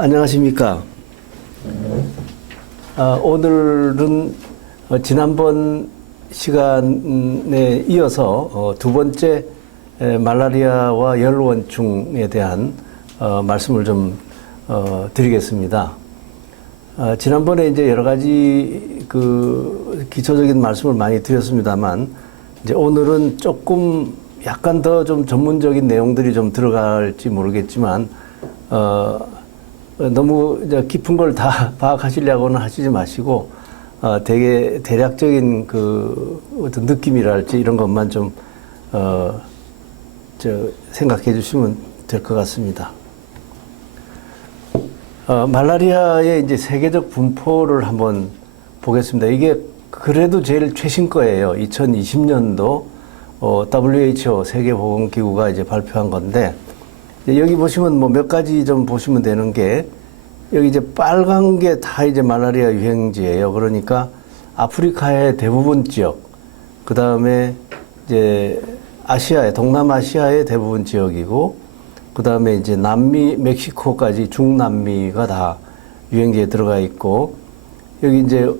안녕하십니까. 오늘은 지난번 시간에 이어서 두 번째 말라리아와 열원충에 대한 말씀을 좀 드리겠습니다. 지난번에 이제 여러 가지 그 기초적인 말씀을 많이 드렸습니다만, 이제 오늘은 조금 약간 더 좀 전문적인 내용들이 좀 들어갈지 모르겠지만, 너무 이제 깊은 걸 다 파악하시려고는 하시지 마시고, 되게 대략적인 그 어떤 느낌이랄지 이런 것만 좀, 생각해 주시면 될 것 같습니다. 말라리아의 이제 세계적 분포를 한번 보겠습니다. 이게 그래도 제일 최신 거예요. 2020년도 WHO 세계보건기구가 이제 발표한 건데, 여기 보시면 뭐 몇 가지 좀 보시면 되는 게, 여기 이제 빨간 게 다 이제 말라리아 유행지예요. 그러니까 아프리카의 대부분 지역, 그 다음에 이제 동남아시아의 대부분 지역이고, 그 다음에 이제 남미, 멕시코까지 중남미가 다 유행지에 들어가 있고, 여기 이제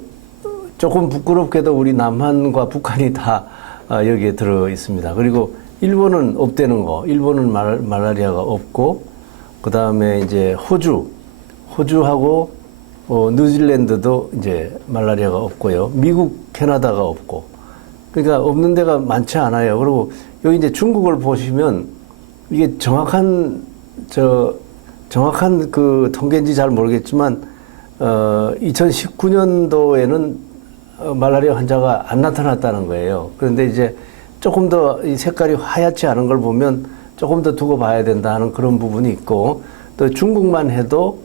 조금 부끄럽게도 우리 남한과 북한이 다 여기에 들어 있습니다. 그리고 일본은 없대는 거, 일본은 말라리아가 없고, 그 다음에 이제 호주하고 뉴질랜드도 이제 말라리아가 없고요. 미국, 캐나다가 없고. 그러니까 없는 데가 많지 않아요. 그리고 여기 이제 중국을 보시면 이게 정확한 그 통계인지 잘 모르겠지만, 2019년도에는 말라리아 환자가 안 나타났다는 거예요. 그런데 이제 조금 더 이 색깔이 하얗지 않은 걸 보면 조금 더 두고 봐야 된다 하는 그런 부분이 있고, 또 중국만 해도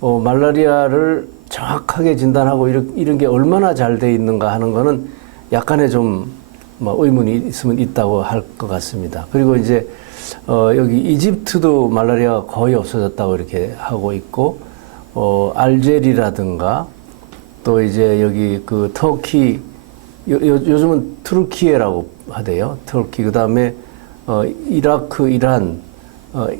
말라리아를 정확하게 진단하고 이런 게 얼마나 잘 돼 있는가 하는 거는 약간의 좀 의문이 있으면 있다고 할 것 같습니다. 그리고 이제 여기 이집트도 말라리아가 거의 없어졌다고 이렇게 하고 있고, 알제리라든가 또 이제 여기 그 터키, 요즘은 투르키예라고 하대요. 터키, 그 다음에 이라크, 이란,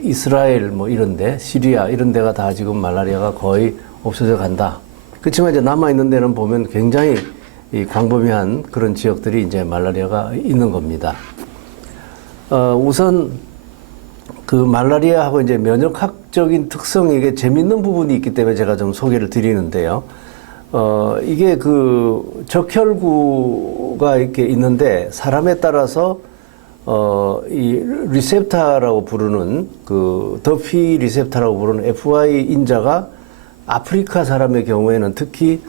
이스라엘 뭐 이런데, 시리아 이런 데가 다 지금 말라리아가 거의 없어져 간다. 그렇지만 이제 남아있는 데는 보면 굉장히 이 광범위한 그런 지역들이 이제 말라리아가 있는 겁니다. 우선 그 말라리아하고 이제 면역학적인 특성, 이게 재밌는 부분이 있기 때문에 제가 좀 소개를 드리는데요. 이게 그 적혈구가 이렇게 있는데, 사람에 따라서 이 리셉터라고 부르는 그 더피 리셉터라고 부르는 FY 인자가 아프리카 사람의 경우에는 특히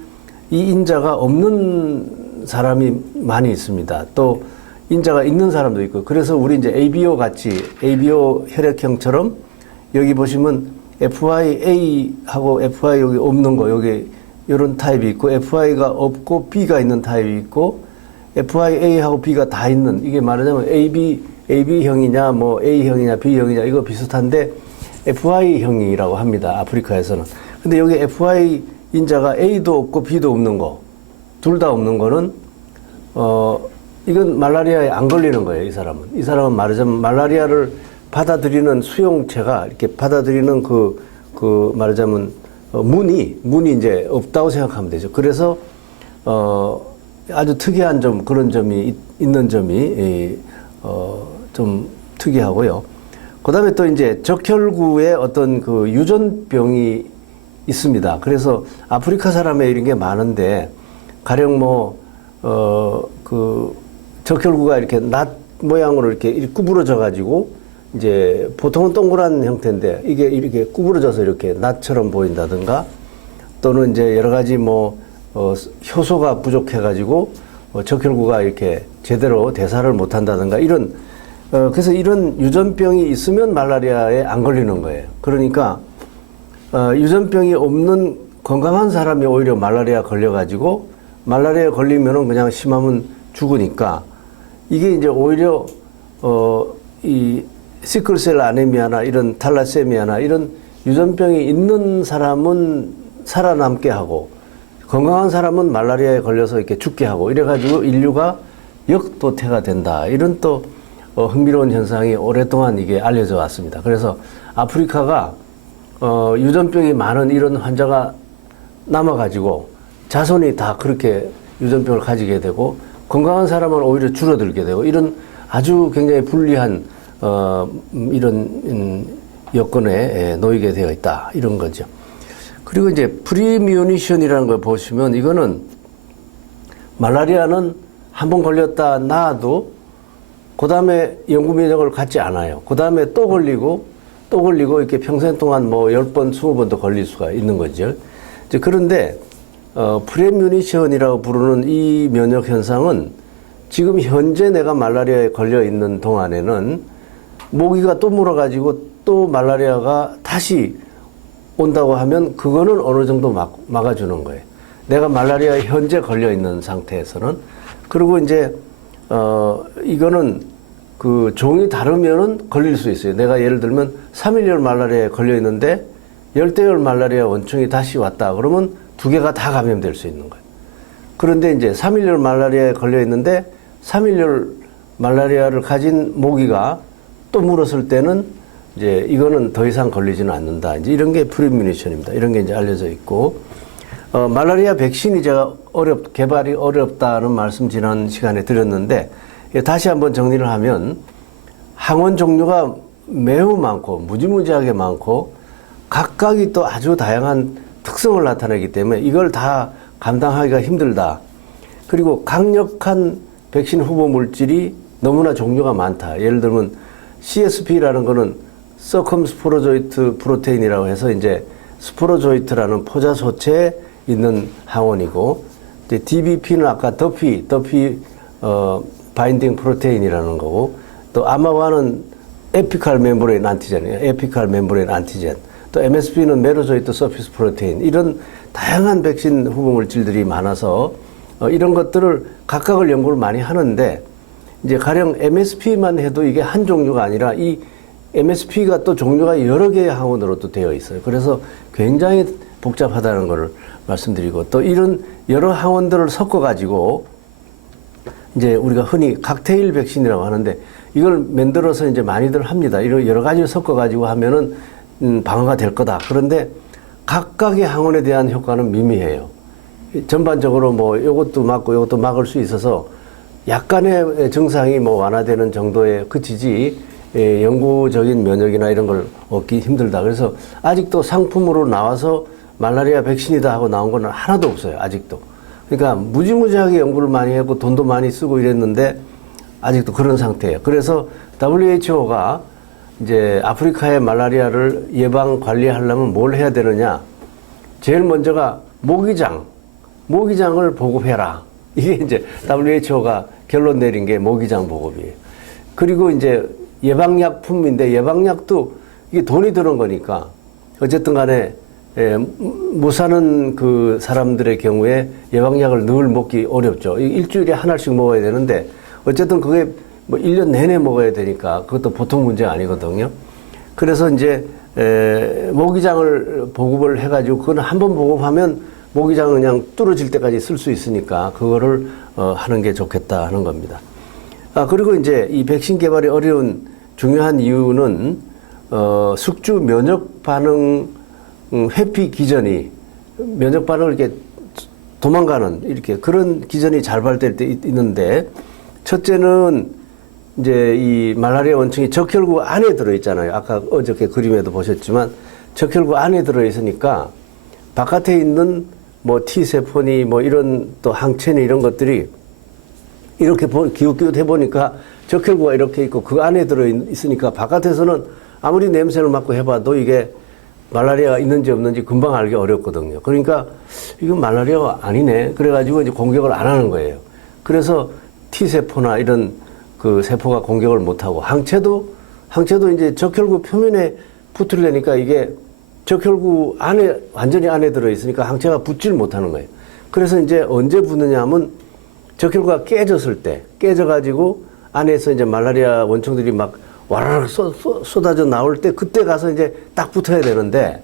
이 인자가 없는 사람이 많이 있습니다. 또 인자가 있는 사람도 있고, 그래서 우리 이제 ABO 같이 ABO 혈액형처럼 여기 보시면 FYA하고 FY 여기 없는 거, 여기 이런 타입이 있고, FI가 없고 B가 있는 타입이 있고, FIA하고 B가 다 있는, 이게 말하자면 AB형이냐, 뭐 A형이냐, B형이냐, 이거 비슷한데 FI형이라고 합니다. 아프리카에서는. 근데 여기 FI 인자가 A도 없고 B도 없는 거, 둘 다 없는 거는, 이건 말라리아에 안 걸리는 거예요, 이 사람은. 이 사람은 말하자면 말라리아를 받아들이는 수용체가, 이렇게 받아들이는 말하자면 문이 이제 없다고 생각하면 되죠. 그래서 아주 특이한 점, 그런 점이 있는 점이 좀 특이하고요. 그다음에 또 이제 적혈구에 어떤 그 유전병이 있습니다. 그래서 아프리카 사람에 이런 게 많은데, 가령 그 적혈구가 이렇게 낫 모양으로 이렇게 구부러져 가지고, 이제 보통은 동그란 형태인데 이게 이렇게 구부러져서 이렇게 낫처럼 보인다든가, 또는 이제 여러 가지 효소가 부족해 가지고 적혈구가 이렇게 제대로 대사를 못 한다든가, 이런 그래서 이런 유전병이 있으면 말라리아에 안 걸리는 거예요. 그러니까 유전병이 없는 건강한 사람이 오히려 말라리아 걸려 가지고, 말라리아에 걸리면은 그냥 심하면 죽으니까, 이게 이제 오히려 이 시클셀 아네미아나 이런 탈라세미아나 이런 유전병이 있는 사람은 살아남게 하고, 건강한 사람은 말라리아에 걸려서 이렇게 죽게 하고, 이래가지고 인류가 역도태가 된다. 이런 또 흥미로운 현상이 오랫동안 이게 알려져 왔습니다. 그래서 아프리카가 유전병이 많은 이런 환자가 남아가지고 자손이 다 그렇게 유전병을 가지게 되고 건강한 사람은 오히려 줄어들게 되고 이런 아주 굉장히 불리한 이런 여건에 놓이게 되어 있다 이런 거죠. 그리고 이제 프리뮤니션이라는 걸 보시면 이거는 말라리아는 한번 걸렸다 나아도 그 다음에 영구 면역을 갖지 않아요. 그 다음에 또 걸리고 이렇게 평생 동안 뭐 10번, 20번도 걸릴 수가 있는 거죠. 이제 그런데 프레뮤니션이라고 부르는 이 면역 현상은 지금 현재 내가 말라리아에 걸려 있는 동안에는 모기가 또 물어가지고 또 말라리아가 다시 온다고 하면 그거는 어느 정도 막아주는 거예요. 내가 말라리아에 현재 걸려 있는 상태에서는. 그리고 이제 이거는 그 종이 다르면은 걸릴 수 있어요. 내가 예를 들면 3일열 말라리아에 걸려 있는데 열대열 말라리아 원충이 다시 왔다 그러면 두 개가 다 감염될 수 있는 거예요. 그런데 이제 3일열 말라리아에 걸려 있는데 3일열 말라리아를 가진 모기가 또 물었을 때는 이제 이거는 더 이상 걸리지는 않는다. 이제 이런 게 프리뮤니션입니다. 이런 게 이제 알려져 있고, 말라리아 백신이 제가 개발이 어렵다는 말씀 지난 시간에 드렸는데, 다시 한번 정리를 하면, 항원 종류가 매우 많고, 무지무지하게 많고, 각각이 또 아주 다양한 특성을 나타내기 때문에 이걸 다 감당하기가 힘들다. 그리고 강력한 백신 후보 물질이 너무나 종류가 많다. 예를 들면, CSP라는 거는 서컴스포로조이트 프로테인이라고 해서 이제 스포로조이트라는 포자 소체에 있는 항원이고, 이제 DBP는 아까 더피 바인딩 프로테인이라는 거고, 또 아마와는 에피칼 멤브레인 안티젠이에요. 에피칼 멤브레인 안티젠. 또 MSP는 메로조이트 서피스 프로테인. 이런 다양한 백신 후보 물질들이 많아서 이런 것들을 각각을 연구를 많이 하는데, 이제 가령 MSP만 해도 이게 한 종류가 아니라 이 MSP가 또 종류가 여러 개의 항원으로 또 되어 있어요. 그래서 굉장히 복잡하다는 것을 말씀드리고, 또 이런 여러 항원들을 섞어가지고 이제 우리가 흔히 칵테일 백신이라고 하는데 이걸 만들어서 이제 많이들 합니다. 이런 여러 가지를 섞어가지고 하면은 방어가 될 거다. 그런데 각각의 항원에 대한 효과는 미미해요. 전반적으로 뭐 요것도 막고 요것도 막을 수 있어서 약간의 증상이 뭐 완화되는 정도에 그치지 영구적인 면역이나 이런 걸 얻기 힘들다. 그래서 아직도 상품으로 나와서 말라리아 백신이다 하고 나온 건 하나도 없어요. 아직도. 그러니까 무지무지하게 연구를 많이 하고 돈도 많이 쓰고 이랬는데 아직도 그런 상태예요. 그래서 WHO가 이제 아프리카의 말라리아를 예방 관리하려면 뭘 해야 되느냐. 제일 먼저가 모기장을 보급해라. 이게 이제 WHO가 결론 내린 게 모기장 보급이에요. 그리고 이제 예방약품인데 예방약도 이게 돈이 드는 거니까 어쨌든 간에 못 사는 그 사람들의 경우에 예방약을 늘 먹기 어렵죠. 일주일에 하나씩 먹어야 되는데 어쨌든 그게 뭐 1년 내내 먹어야 되니까 그것도 보통 문제가 아니거든요. 그래서 이제 모기장을 보급을 해가지고 그거는 한번 보급하면 모기장은 그냥 뚫어질 때까지 쓸 수 있으니까 그거를 하는 게 좋겠다 하는 겁니다. 그리고 이제 이 백신 개발이 어려운 중요한 이유는 숙주 면역 반응 회피 기전이 면역 반응을 이렇게 도망가는 이렇게 그런 기전이 잘 발달될 때 있는데, 첫째는 이제 이 말라리아 원충이 적혈구 안에 들어 있잖아요. 아까 어저께 그림에도 보셨지만 적혈구 안에 들어 있으니까 바깥에 있는 뭐 T세포니 뭐 이런 또 항체니 이런 것들이 이렇게 기웃기웃 해보니까 적혈구가 이렇게 있고 그 안에 들어 있으니까 바깥에서는 아무리 냄새를 맡고 해봐도 이게 말라리아가 있는지 없는지 금방 알기 어렵거든요. 그러니까 이건 말라리아가 아니네. 그래가지고 이제 공격을 안 하는 거예요. 그래서 T세포나 이런 그 세포가 공격을 못하고 항체도 이제 적혈구 표면에 붙으려니까 이게 적혈구 안에 완전히 안에 들어있으니까 항체가 붙질 못하는 거예요. 그래서 이제 언제 붙느냐 하면 적혈구가 깨졌을 때, 깨져가지고 안에서 이제 말라리아 원충들이 막 와라락 쏟아져 나올 때 그때 가서 이제 딱 붙어야 되는데,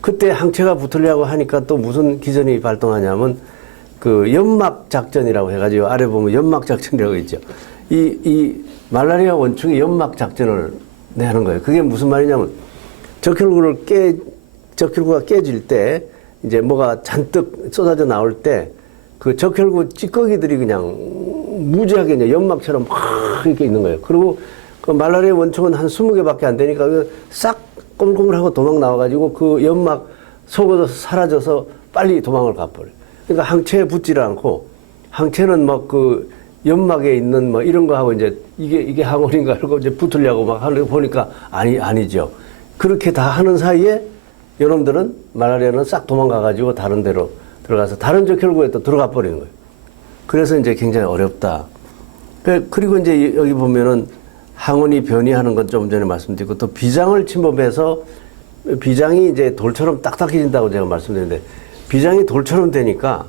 그때 항체가 붙으려고 하니까 또 무슨 기전이 발동하냐면 그 연막 작전이라고 해가지고 아래 보면 연막 작전이라고 있죠. 이 말라리아 원충이 연막 작전을 하는 거예요. 그게 무슨 말이냐면 적혈구가 깨질 때 이제 뭐가 잔뜩 쏟아져 나올 때 그 적혈구 찌꺼기들이 그냥 무지하게 이제 연막처럼 막 이렇게 있는 거예요. 그리고 그 말라리아 원총은 한 20개밖에 안 되니까 싹 꼬물꼬물하고 도망 나와가지고 그 연막 속에서 사라져서 빨리 도망을 가버려요. 그러니까 항체에 붙지를 않고 항체는 막 그 연막에 있는 뭐 이런 거 하고 이제 이게 항원인가 하고 이제 붙으려고 막 하려고 보니까 아니죠. 그렇게 다 하는 사이에 여러분들은 말라리아는 싹 도망가가지고 다른 데로 들어가서 다른 적혈구에 또 들어가 버리는 거예요. 그래서 이제 굉장히 어렵다. 그리고 이제 여기 보면은 항원이 변이하는 건 좀 전에 말씀드리고 또 비장을 침범해서 비장이 이제 돌처럼 딱딱해진다고 제가 말씀드렸는데 비장이 돌처럼 되니까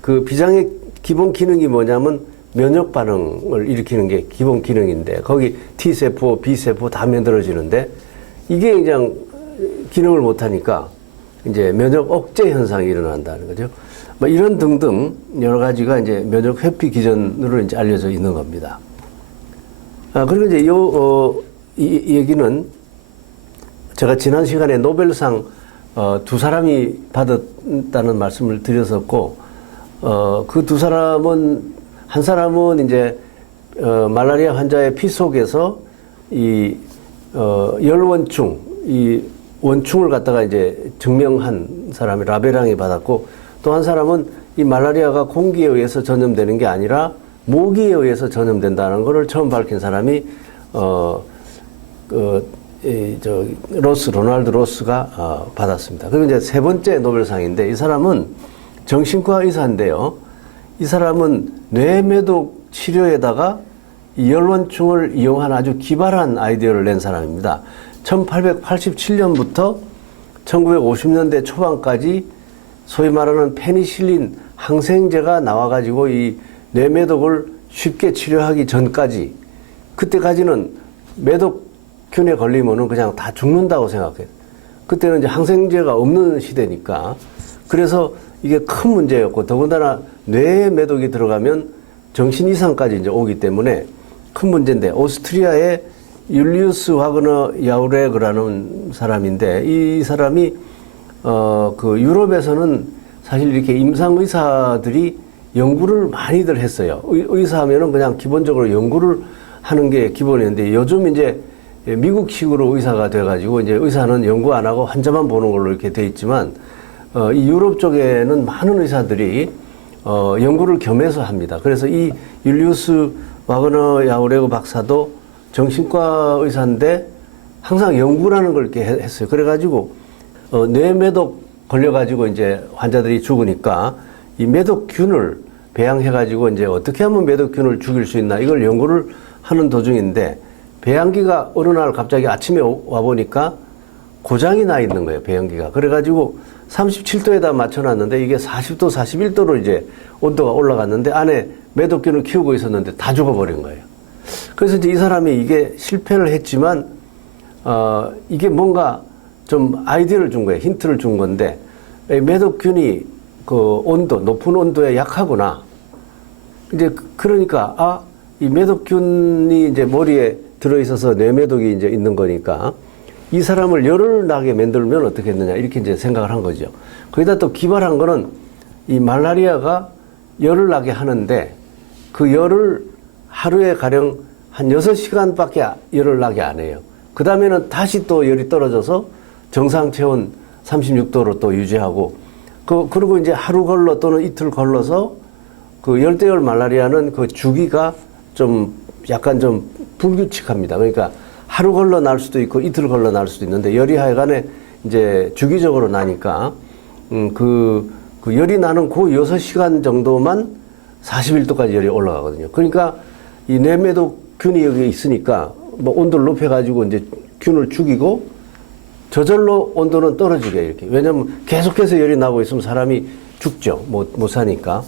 그 비장의 기본 기능이 뭐냐면 면역 반응을 일으키는 게 기본 기능인데 거기 T세포, B세포 다 만들어지는데 이게 그냥 기능을 못하니까 이제 면역 억제 현상이 일어난다는 거죠. 뭐 이런 등등 여러 가지가 이제 면역 회피 기전으로 이제 알려져 있는 겁니다. 그리고 이제 이 얘기는 제가 지난 시간에 노벨상 두 사람이 받았다는 말씀을 드렸었고, 그 두 사람은 한 사람은 이제 말라리아 환자의 피 속에서 이 열원충, 이 원충을 갖다가 이제 증명한 사람이 라베랑이 받았고, 또 한 사람은 이 말라리아가 공기에 의해서 전염되는 게 아니라 모기에 의해서 전염된다는 것을 처음 밝힌 사람이 로날드 로스가 받았습니다. 그리고 이제 세 번째 노벨상인데 이 사람은 정신과 의사인데요. 이 사람은 뇌매독 치료에다가 이 열원충을 이용한 아주 기발한 아이디어를 낸 사람입니다. 1887년부터 1950년대 초반까지 소위 말하는 페니실린 항생제가 나와가지고 이 뇌매독을 쉽게 치료하기 전까지, 그때까지는 매독균에 걸리면은 그냥 다 죽는다고 생각해요. 그때는 이제 항생제가 없는 시대니까. 그래서 이게 큰 문제였고, 더군다나 뇌에 매독이 들어가면 정신 이상까지 이제 오기 때문에 큰 문제인데, 오스트리아의 율리우스 와그너 야우레그라는 사람인데, 이 사람이 그 유럽에서는 사실 이렇게 임상 의사들이 연구를 많이들 했어요. 의사 하면은 그냥 기본적으로 연구를 하는 게 기본이었는데, 요즘 이제 미국식으로 의사가 돼가지고 이제 의사는 연구 안 하고 환자만 보는 걸로 이렇게 돼 있지만, 이 유럽 쪽에는 많은 의사들이 연구를 겸해서 합니다. 그래서 이 율리우스 와그너 야우레그 박사도 정신과 의사인데 항상 연구라는 걸 이렇게 했어요. 그래가지고 뇌매독 걸려가지고 이제 환자들이 죽으니까 이 매독균을 배양해가지고 이제 어떻게 하면 매독균을 죽일 수 있나 이걸 연구를 하는 도중인데, 배양기가 어느 날 갑자기 아침에 와보니까 고장이 나 있는 거예요, 배양기가. 그래가지고 37도에다 맞춰놨는데 이게 40도, 41도로 이제 온도가 올라갔는데 안에 매독균을 키우고 있었는데 다 죽어버린 거예요. 그래서 이제 이 사람이 이게 실패를 했지만, 이게 뭔가 좀 아이디어를 준 거예요. 힌트를 준 건데, 매독균이 그 온도, 높은 온도에 약하구나. 이제 그러니까, 이 매독균이 이제 머리에 들어있어서 뇌매독이 이제 있는 거니까 이 사람을 열을 나게 만들면 어떻게 했느냐 이렇게 이제 생각을 한 거죠. 거기다 또 기발한 거는 이 말라리아가 열을 나게 하는데 그 열을 하루에 가령 한 6시간밖에 열을 나게 안 해요. 그 다음에는 다시 또 열이 떨어져서 정상 체온 36도로 또 유지하고, 그리고 이제 하루 걸러 또는 이틀 걸러서 그 열대열 말라리아는 그 주기가 좀 약간 좀 불규칙합니다. 그러니까 하루 걸러 날 수도 있고 이틀 걸러 날 수도 있는데 열이 하여간에 이제 주기적으로 나니까 그 열이 나는 그 6시간 정도만 41도까지 열이 올라가거든요. 그러니까 이 뇌매독균이 여기 있으니까 뭐 온도를 높여가지고 이제 균을 죽이고 저절로 온도는 떨어지게 이렇게. 왜냐면 계속해서 열이 나고 있으면 사람이 죽죠. 못 사니까.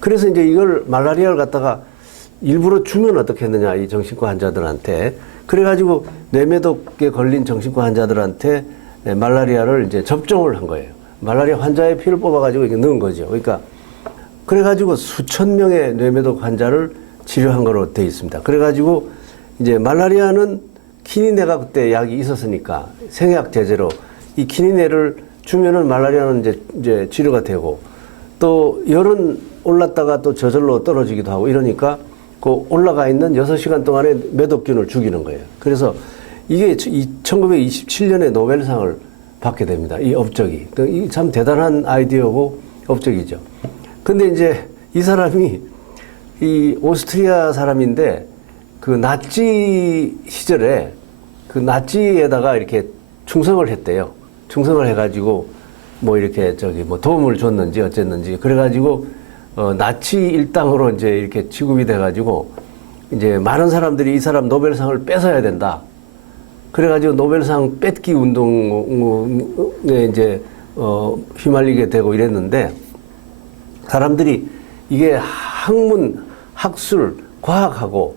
그래서 이제 이걸 말라리아를 갖다가 일부러 주면 어떻게 했느냐, 이 정신과 환자들한테. 그래가지고 뇌매독에 걸린 정신과 환자들한테 말라리아를 이제 접종을 한 거예요. 말라리아 환자의 피를 뽑아가지고 이렇게 넣은 거죠. 그러니까 그래가지고 수천 명의 뇌매독 환자를 치료한 걸로 되어 있습니다. 그래가지고 이제 말라리아는 키니네가 그때 약이 있었으니까 생약 제제로 이 키니네를 주면은 말라리아는 이제 치료가 되고 또 열은 올랐다가 또 저절로 떨어지기도 하고 이러니까 그 올라가 있는 6시간 동안에 매독균을 죽이는 거예요. 그래서 이게 1927년에 노벨상을 받게 됩니다. 이 업적이. 이 참 대단한 아이디어고 업적이죠. 근데 이제 이 사람이 이 오스트리아 사람인데 그 나치 시절에 그 나치에다가 이렇게 충성을 했대요. 충성을 해가지고 뭐 이렇게 뭐 도움을 줬는지 어쨌는지 그래가지고 나치 일당으로 이제 이렇게 취급이 돼가지고 이제 많은 사람들이 이 사람 노벨상을 뺏어야 된다. 그래가지고 노벨상 뺏기 운동에 이제 휘말리게 되고 이랬는데 사람들이 이게 학문, 학술, 과학하고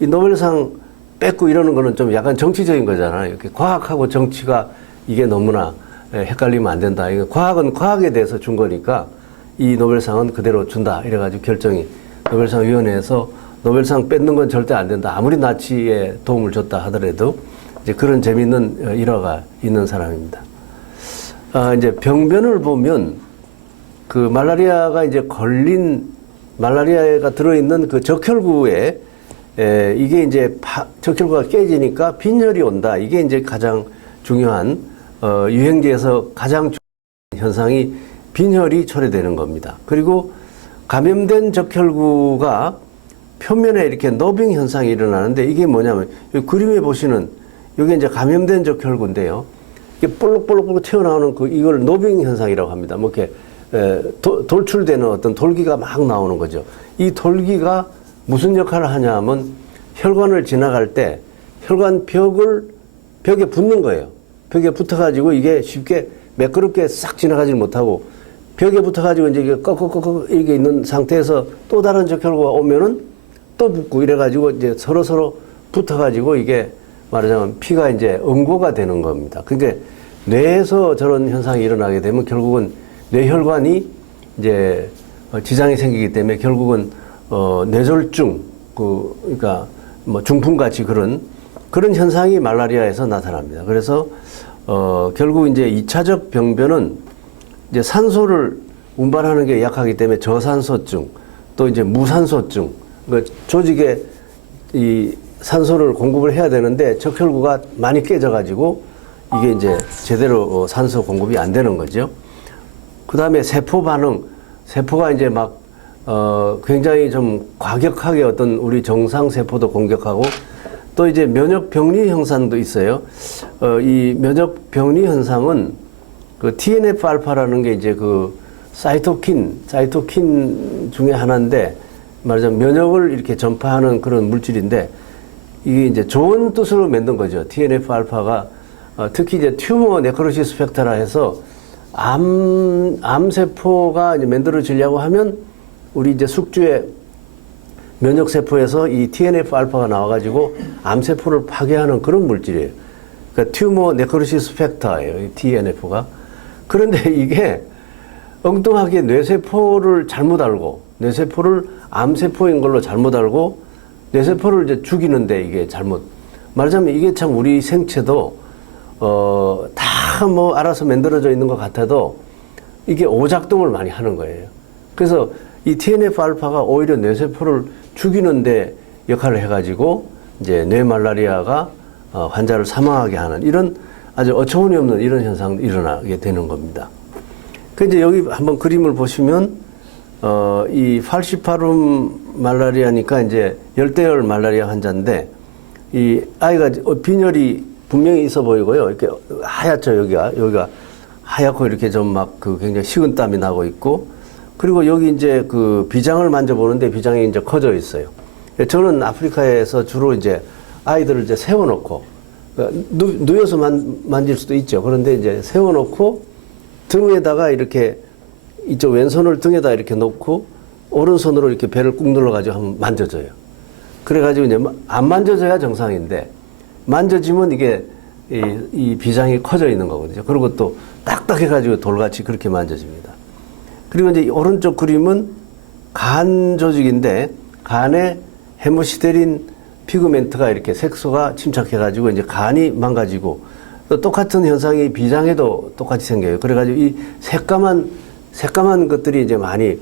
이 노벨상 뺏고 이러는 거는 좀 약간 정치적인 거잖아요. 이렇게 과학하고 정치가 이게 너무나 헷갈리면 안 된다. 이거 과학은 과학에 대해서 준 거니까 이 노벨상은 그대로 준다. 이래가지고 결정이 노벨상 위원회에서 노벨상 뺏는 건 절대 안 된다. 아무리 나치에 도움을 줬다 하더라도 이제 그런 재미있는 일화가 있는 사람입니다. 이제 병변을 보면 그 말라리아가 이제 걸린 말라리아가 들어있는 그 적혈구에 이게 이제 적혈구가 깨지니까 빈혈이 온다. 이게 이제 가장 중요한 유행제에서 가장 중요한 현상이 빈혈이 초래되는 겁니다. 그리고 감염된 적혈구가 표면에 이렇게 너빙 현상이 일어나는데 이게 뭐냐면 이 그림에 보시는 이게 이제 감염된 적혈구인데요. 이게 볼록볼록 튀어나오는 이걸 노빙 현상이라고 합니다. 뭐 이렇게 돌출되는 어떤 돌기가 막 나오는 거죠. 이 돌기가 무슨 역할을 하냐 하면 혈관을 지나갈 때 혈관 벽에 붙는 거예요. 벽에 붙어가지고 이게 쉽게 매끄럽게 싹 지나가지 못하고 벽에 붙어가지고 이제 이게 꺽꺽꺽 이렇게 있는 상태에서 또 다른 적혈구가 오면은 또 붙고 이래가지고 이제 서로 붙어가지고 이게 말하자면 피가 이제 응고가 되는 겁니다. 그러니까 뇌에서 저런 현상이 일어나게 되면 결국은 뇌혈관이 이제 지장이 생기기 때문에 결국은 뇌졸중 그러니까 뭐 중풍같이 그런 현상이 말라리아에서 나타납니다. 그래서 결국 이제 2차적 병변은 이제 산소를 운반하는 게 약하기 때문에 저산소증 또 이제 무산소증 그러니까 조직에 이 산소를 공급을 해야 되는데 적혈구가 많이 깨져가지고 이게 이제 제대로 산소 공급이 안 되는 거죠. 그 다음에 세포 반응, 세포가 이제 막 굉장히 좀 과격하게 어떤 우리 정상 세포도 공격하고 또 이제 면역 병리 현상도 있어요. 이 면역 병리 현상은 그 TNF 알파라는 게 이제 그 사이토킨 중에 하나인데 말하자면 면역을 이렇게 전파하는 그런 물질인데 이게 이제 좋은 뜻으로 만든 거죠. TNF 알파가 특히 이제 튜머 네크로시스 팩터라 해서 암세포가 이제 만들어지려고 하면 우리 이제 숙주의 면역세포에서 이 TNF 알파가 나와가지고 암세포를 파괴하는 그런 물질이에요. 그러니까 튜머 네크로시스 팩터예요. 이 TNF가. 그런데 이게 엉뚱하게 뇌세포를 잘못 알고 뇌세포를 암세포인 걸로 잘못 알고 뇌세포를 이제 죽이는데 이게 잘못. 말하자면 이게 참 우리 생체도 다 뭐 알아서 만들어져 있는 것 같아도 이게 오작동을 많이 하는 거예요. 그래서 이 TNF 알파가 오히려 뇌세포를 죽이는데 역할을 해가지고 이제 뇌말라리아가 환자를 사망하게 하는 이런 아주 어처구니 없는 이런 현상이 일어나게 되는 겁니다. 그 이제 여기 한번 그림을 보시면 이 팔시파룸 말라리아니까 이제 열대열 말라리아 환자인데 이 아이가 빈혈이 분명히 있어 보이고요. 이렇게 하얗죠, 여기가 하얗고 이렇게 좀 막 그 굉장히 식은땀이 나고 있고 그리고 여기 이제 그 비장을 만져보는데 비장이 이제 커져 있어요. 저는 아프리카에서 주로 이제 아이들을 이제 세워놓고 누워서 만질 수도 있죠. 그런데 이제 세워놓고 등에다가 이렇게 이쪽 왼손을 등에다 이렇게 놓고 오른손으로 이렇게 배를 꾹 눌러가지고 한번 만져줘요. 그래가지고 이제 안 만져줘야 정상인데 만져지면 이게 이 비장이 커져 있는 거거든요. 그리고 또 딱딱해가지고 돌같이 그렇게 만져집니다. 그리고 이제 오른쪽 그림은 간 조직인데 간에 헤모시데린 피그멘트가 이렇게 색소가 침착해가지고 이제 간이 망가지고 또 똑같은 현상이 비장에도 똑같이 생겨요. 그래가지고 이 새까만 것들이 이제 많이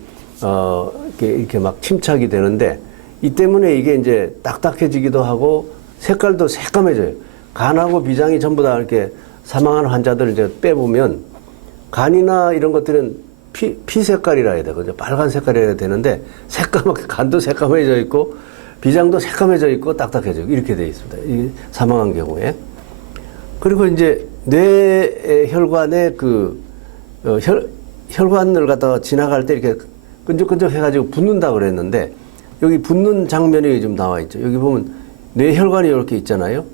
이렇게 막 침착이 되는데 이 때문에 이게 이제 딱딱해지기도 하고 색깔도 새까매져요. 간하고 비장이 전부 다 이렇게 사망한 환자들을 이제 빼보면 간이나 이런 것들은 피 색깔이라 해야 되거든요. 빨간 색깔이라 해야 되는데 간도 새까매져 있고 비장도 새까매져 있고 딱딱해져 있고 이렇게 돼 있습니다. 이 사망한 경우에. 그리고 이제 뇌혈관의 혈관을 갖다가 지나갈 때 이렇게 끈적끈적 해가지고 붓는다 그랬는데 여기 붓는 장면이 좀 나와 있죠. 여기 보면 뇌혈관이 이렇게 있잖아요.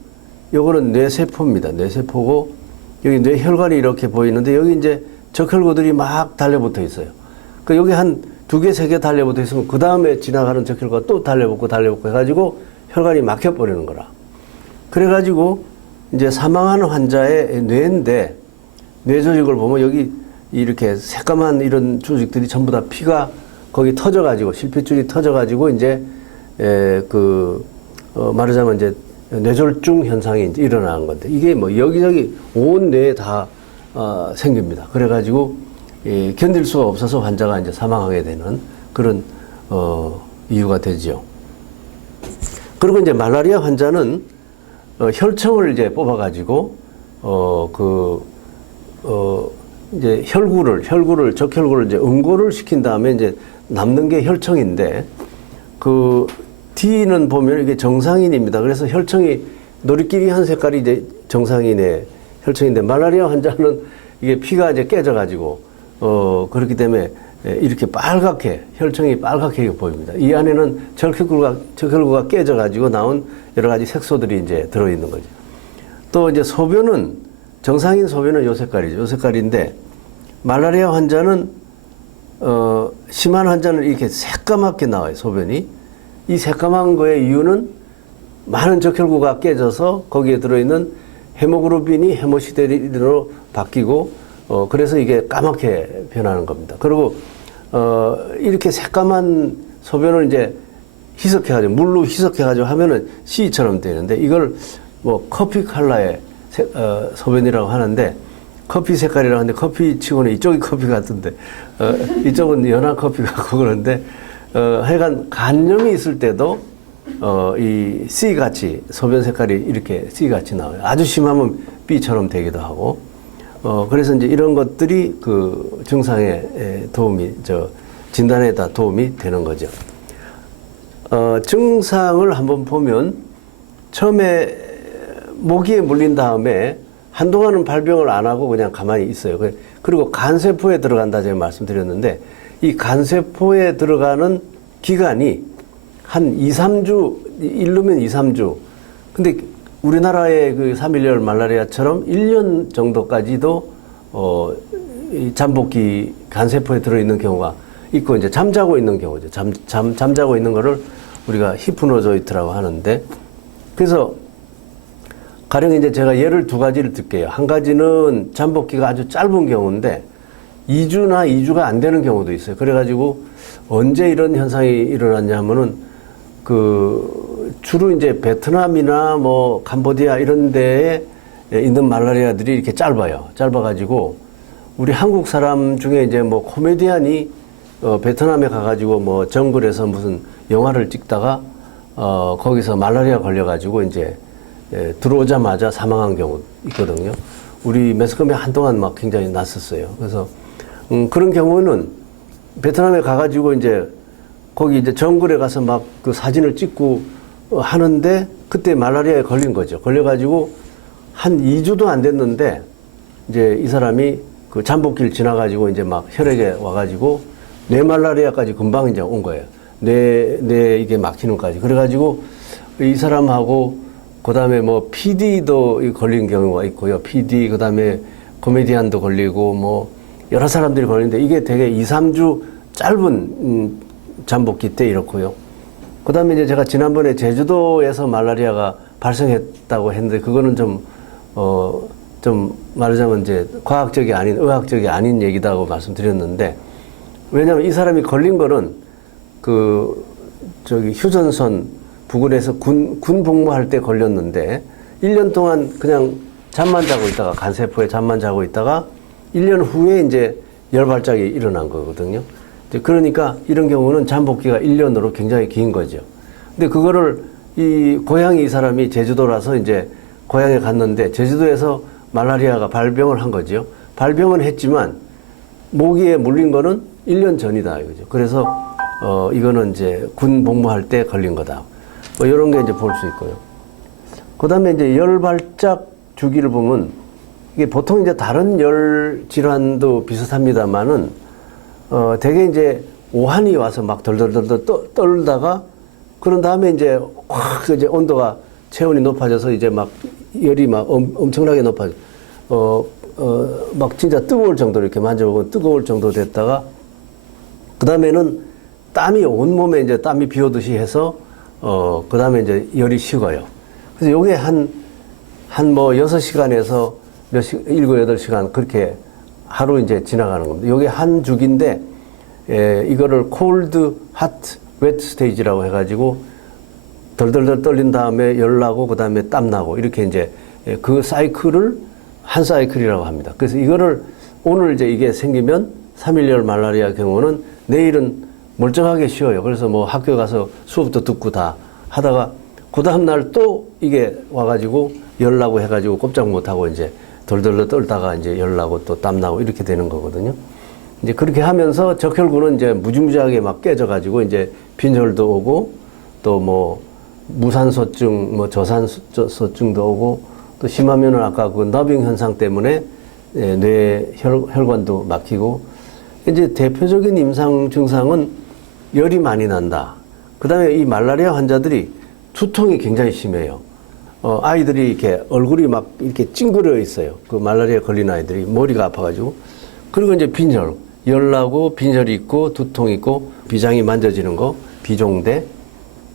요거는 뇌세포입니다. 뇌세포고 여기 뇌혈관이 이렇게 보이는데 여기 이제 적혈구들이 막 달려붙어 있어요. 그 여기 한 2개, 3개 달려붙어 있으면 그 다음에 지나가는 적혈구가 또 달려붙고 해가지고 혈관이 막혀버리는 거라. 그래가지고 이제 사망하는 환자의 뇌인데 뇌 조직을 보면 여기 이렇게 새까만 이런 조직들이 전부 다 피가 거기 터져가지고 실핏줄이 터져가지고 이제 말하자면 이제 뇌졸중 현상이 이제 일어나는 건데 이게 뭐 여기저기 온 뇌에 다 생깁니다. 그래가지고 견딜 수가 없어서 환자가 이제 사망하게 되는 그런 이유가 되죠. 그리고 이제 말라리아 환자는 혈청을 이제 뽑아가지고 이제 적혈구를 이제 응고를 시킨 다음에 이제 남는 게 혈청인데 그 D는 보면 이게 정상인입니다. 그래서 혈청이 노리끼리 한 색깔이 이제 정상인의 혈청인데 말라리아 환자는 이게 피가 이제 깨져가지고 그렇기 때문에 이렇게 혈청이 빨갛게 보입니다. 이 안에는 적혈구가 깨져가지고 나온 여러 가지 색소들이 이제 들어있는 거죠. 또 이제 소변은 정상인 소변은 요 색깔이죠. 요 색깔인데 말라리아 환자는 심한 환자는 이렇게 새까맣게 나와요. 소변이. 이 새까만 거의 이유는 많은 적혈구가 깨져서 거기에 들어있는 헤모글로빈이 헤모시데린으로 바뀌고 그래서 이게 까맣게 변하는 겁니다. 그리고 이렇게 새까만 소변을 이제 물로 희석해가지고 하면은 C처럼 되는데 이걸 뭐 커피 컬러의 소변이라고 하는데 커피 색깔이라고 하는데 커피 치고는 이쪽이 커피 같은데 이쪽은 연한 커피 같고 그런데 하여간 간염이 있을 때도 이 C같이 소변 색깔이 이렇게 C같이 나와요. 아주 심하면 B처럼 되기도 하고 그래서 이제 이런 것들이 그 증상에 진단에다 도움이 되는 거죠. 증상을 한번 보면 처음에 모기에 물린 다음에 한동안은 발병을 안 하고 그냥 가만히 있어요. 그리고 간세포에 들어간다 제가 말씀드렸는데 이 간세포에 들어가는 기간이 한 2-3주, 이르면 2-3주. 근데 우리나라의 그 3.1열 말라리아처럼 1년 정도까지도 이 잠복기 간세포에 들어있는 경우가 있고 이제 잠자고 있는 경우죠. 잠자고 있는 거를 우리가 히프노조이트라고 하는데 그래서 가령 이제 제가 예를 2가지를 들게요. 한 가지는 잠복기가 아주 짧은 경우인데 2주가 안 되는 경우도 있어요. 그래가지고 언제 이런 현상이 일어났냐 하면은 주로 이제 베트남이나 뭐 캄보디아 이런 데에 있는 말라리아들이 이렇게 짧아요. 짧아가지고 우리 한국 사람 중에 이제 뭐 코미디언이 베트남에 가가지고 뭐 정글에서 무슨 영화를 찍다가 거기서 말라리아 걸려가지고 이제 들어오자마자 사망한 경우 있거든요. 우리 매스컴에 한동안 막 굉장히 났었어요. 그래서 그런 경우는 베트남에 가가지고 이제 거기 이제 정글에 가서 막 그 사진을 찍고 하는데 그때 말라리아에 걸린 거죠. 걸려가지고 한 2주도 안 됐는데 이제 이 사람이 그 잠복기를 지나가지고 이제 막 혈액에 와가지고 뇌 말라리아까지 금방 이제 온 거예요. 뇌 이게 막히는까지. 그래가지고 이 사람하고 그다음에 뭐 PD도 걸린 경우가 있고요. PD 그다음에 코미디언도 걸리고 뭐 여러 사람들이 걸리는데 이게 되게 2-3주 짧은 잠복기 때 이렇고요. 그다음에 이제 제가 지난번에 제주도에서 말라리아가 발생했다고 했는데 그거는 좀 말하자면 이제 과학적이 아닌 의학적이 아닌 얘기다고 말씀드렸는데 왜냐하면 이 사람이 걸린 거는 휴전선 부근에서 군 복무할 때 걸렸는데 1년 동안 그냥 잠만 자고 있다가 간세포에 잠만 자고 있다가 1년 후에 이제 열발작이 일어난 거거든요. 이제 그러니까 이런 경우는 잠복기가 1년으로 굉장히 긴 거죠. 근데 그거를 고향이 이 사람이 제주도라서 이제 고향에 갔는데 제주도에서 말라리아가 발병을 한 거죠. 발병은 했지만 모기에 물린 거는 1년 전이다 이거죠. 그래서 이거는 이제 군 복무할 때 걸린 거다. 뭐 이런 게 이제 볼 수 있고요. 그다음에 이제 열발작 주기를 보면 이게 보통 이제 다른 열 질환도 비슷합니다만은 대개 이제 오한이 와서 막 덜덜덜 떨다가 그런 다음에 이제 확 이제 온도가 체온이 높아져서 이제 막 열이 막 엄청나게 높아져. 막 진짜 뜨거울 정도로 이렇게 만져보면 뜨거울 정도 됐다가 그 다음에는 땀이 온몸에 이제 땀이 비오듯이 해서 그 다음에 이제 열이 식어요. 그래서 요게 한 뭐 6시간에서 7, 8시간 그렇게 하루 이제 지나가는 겁니다. 요게 한 주기인데, 이거를 콜드, 핫, 웨트 스테이지라고 해가지고 덜덜덜 떨린 다음에 열 나고 그 다음에 땀 나고 이렇게 이제 그 사이클을 한 사이클이라고 합니다. 그래서 이거를 오늘 이제 이게 생기면 3일열 말라리아 경우는 내일은 멀쩡하게 쉬어요. 그래서 뭐 학교 가서 수업도 듣고 다 하다가 그 다음날 또 이게 와가지고 열나고 해가지고 꼼짝 못하고 이제 덜덜덜 떨다가 이제 열나고 또 땀나고 이렇게 되는 거거든요. 이제 그렇게 하면서 적혈구는 이제 무지무지하게 막 깨져가지고 이제 빈혈도 오고 또 뭐 무산소증, 뭐 저산소증도 오고 또 심하면은 아까 그 너빙 현상 때문에 뇌 혈관도 막히고 이제 대표적인 임상 증상은 열이 많이 난다. 그 다음에 이 말라리아 환자들이 두통이 굉장히 심해요. 아이들이 이렇게 얼굴이 막 이렇게 찡그려 있어요. 그 말라리아 걸린 아이들이 머리가 아파가지고. 그리고 이제 빈혈, 열나고 빈혈이 있고 두통 있고 비장이 만져지는 거, 비종대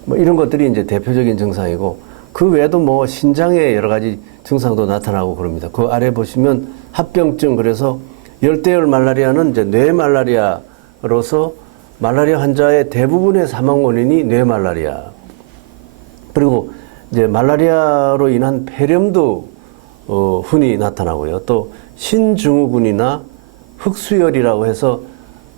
뭐 이런 것들이 이제 대표적인 증상이고 그 외에도 뭐 신장에 여러 가지 증상도 나타나고 그럽니다. 그 아래 보시면 합병증 그래서 열대열 말라리아는 이제 뇌 말라리아로서 말라리아 환자의 대부분의 사망 원인이 뇌 말라리아. 그리고 이제 말라리아로 인한 폐렴도 흔히 나타나고요. 또 신증후군이나 흑수열이라고 해서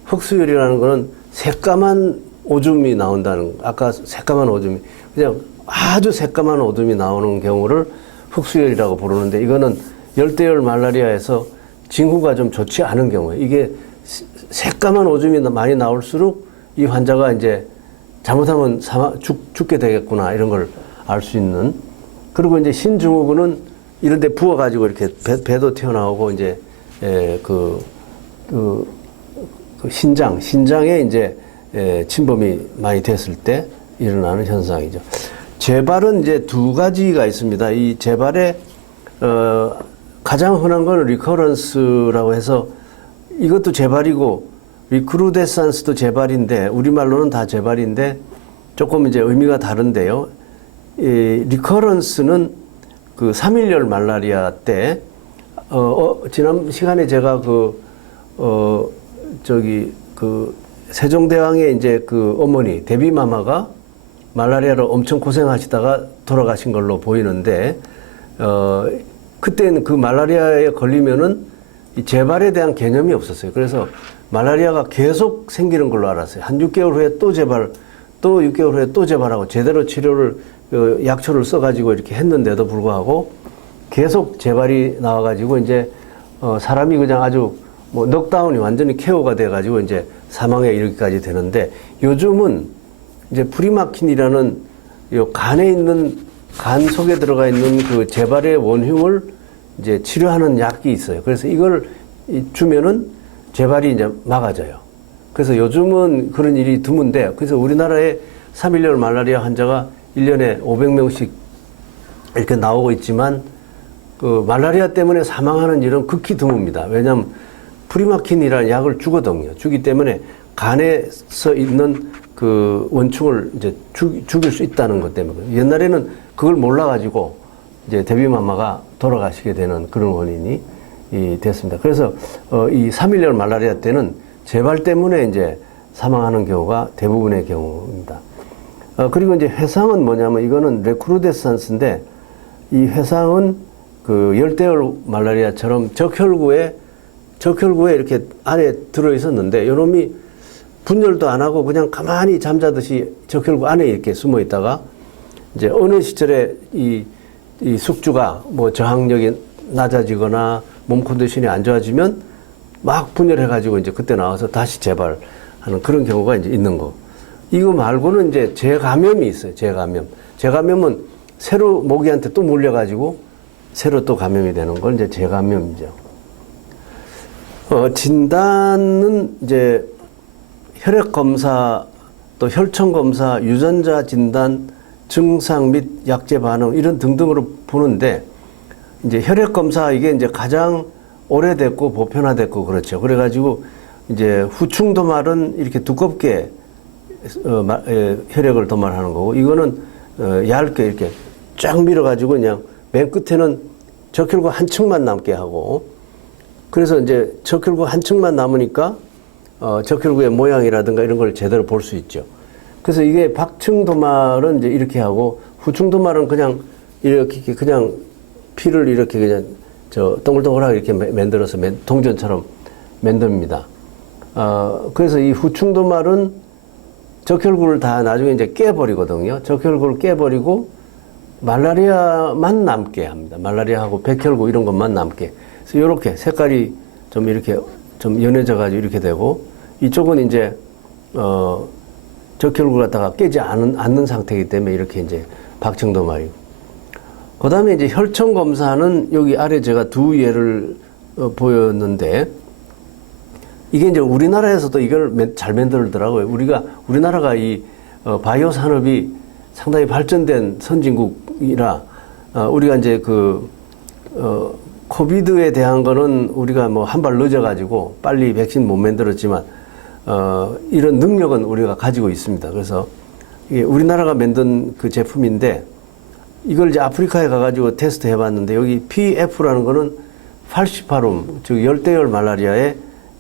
흑수열이라는 거는 새까만 오줌이 나온다는 아까 새까만 오줌이 그냥 아주 새까만 오줌이 나오는 경우를 흑수열이라고 부르는데 이거는 열대열 말라리아에서 징후가 좀 좋지 않은 경우에 이게 새까만 오줌이 많이 나올수록 이 환자가 이제 잘못하면 죽게 되겠구나 이런 걸 알 수 있는. 그리고 이제 신증후군은 이런 데 부어가지고 이렇게 배도 튀어나오고 이제 그 신장에 이제 침범이 많이 됐을 때 일어나는 현상이죠. 재발은 이제 두 가지가 있습니다. 이 재발에 가장 흔한 건 리커런스라고 해서 이것도 재발이고 리크루데산스도 재발인데 우리말로는 다 재발인데 조금 이제 의미가 다른데요. 이 리커런스는 그 3일열 말라리아 때 지난 시간에 제가 세종대왕의 이제 그 어머니 데비마마가 말라리아로 엄청 고생하시다가 돌아가신 걸로 보이는데 그때는 그 말라리아에 걸리면은 이 재발에 대한 개념이 없었어요. 그래서 말라리아가 계속 생기는 걸로 알았어요. 한 6개월 후에 또 재발, 또 6개월 후에 또 재발하고 제대로 치료를 약초를 써가지고 이렇게 했는데도 불구하고 계속 재발이 나와가지고 이제 사람이 그냥 아주 뭐 넉다운이 완전히 케어가 돼가지고 이제 사망에 이르기까지 되는데 요즘은 이제 프리마킨이라는 요 간에 있는 간 속에 들어가 있는 그 재발의 원흉을 이제 치료하는 약이 있어요. 그래서 이걸 주면은 재발이 이제 막아져요. 그래서 요즘은 그런 일이 드문데 그래서 우리나라에 3일열 말라리아 환자가 1년에 500명씩 이렇게 나오고 있지만 그 말라리아 때문에 사망하는 일은 극히 드뭅니다. 왜냐하면 프리마킨이라는 약을 주거든요. 주기 때문에 간에서 있는 그 원충을 이제 죽일 수 있다는 것 때문에. 옛날에는 그걸 몰라가지고 이제 데뷔마마가 돌아가시게 되는 그런 원인이 됐습니다. 그래서 이 3일열 말라리아 때는 재발 때문에 이제 사망하는 경우가 대부분의 경우입니다. 그리고 이제 회상은 뭐냐면 이거는 레크루데산스인데 이 회상은 그 열대열 말라리아처럼 적혈구에 이렇게 안에 들어 있었는데 요놈이 분열도 안 하고 그냥 가만히 잠자듯이 적혈구 안에 이렇게 숨어 있다가 이제 어느 시절에 이 숙주가 뭐 저항력이 낮아지거나 몸 컨디션이 안 좋아지면 막 분열해가지고 이제 그때 나와서 다시 재발하는 그런 경우가 이제 있는 거. 이거 말고는 이제 재감염이 있어요. 재감염은 새로 모기한테 또 물려가지고 새로 또 감염이 되는 걸 이제 재감염이죠. 진단은 이제 혈액 검사, 또 혈청 검사, 유전자 진단, 증상 및 약제 반응 이런 등등으로 보는데 이제 혈액 검사 이게 이제 가장 오래됐고 보편화됐고 그렇죠. 그래가지고 이제 후충도말은 이렇게 두껍게 혈액을 도말하는 거고 이거는 얇게 이렇게 쫙 밀어가지고 그냥 맨 끝에는 적혈구 한 층만 남게 하고 그래서 이제 적혈구 한 층만 남으니까 적혈구의 모양이라든가 이런 걸 제대로 볼 수 있죠. 그래서 이게 박층도말은 이제 이렇게 하고 후충도말은 그냥 이렇게 그냥 피를 이렇게 그냥 동글동글하게 이렇게 만들어서 동전처럼 만듭니다. 그래서 이 후충도말은 적혈구를 다 나중에 이제 깨버리거든요. 적혈구를 깨버리고 말라리아만 남게 합니다. 말라리아하고 백혈구 이런 것만 남게. 그래서 이렇게 색깔이 좀 이렇게 좀 연해져가지고 이렇게 되고 이쪽은 이제 적혈구를 갖다가 깨지 않는 상태이기 때문에 이렇게 이제 박층도말이고. 그 다음에 이제 혈청 검사는 여기 아래 제가 두 예를 보였는데 이게 이제 우리나라에서도 이걸 잘 만들더라고요. 우리나라가 이 바이오 산업이 상당히 발전된 선진국이라 우리가 이제 코비드에 대한 거는 우리가 뭐 한 발 늦어가지고 빨리 백신 못 만들었지만 이런 능력은 우리가 가지고 있습니다. 그래서 이게 우리나라가 만든 그 제품인데 이걸 이제 아프리카에 가가지고 테스트 해봤는데 여기 PF라는 거는 팔시파룸, 즉 열대열 말라리아의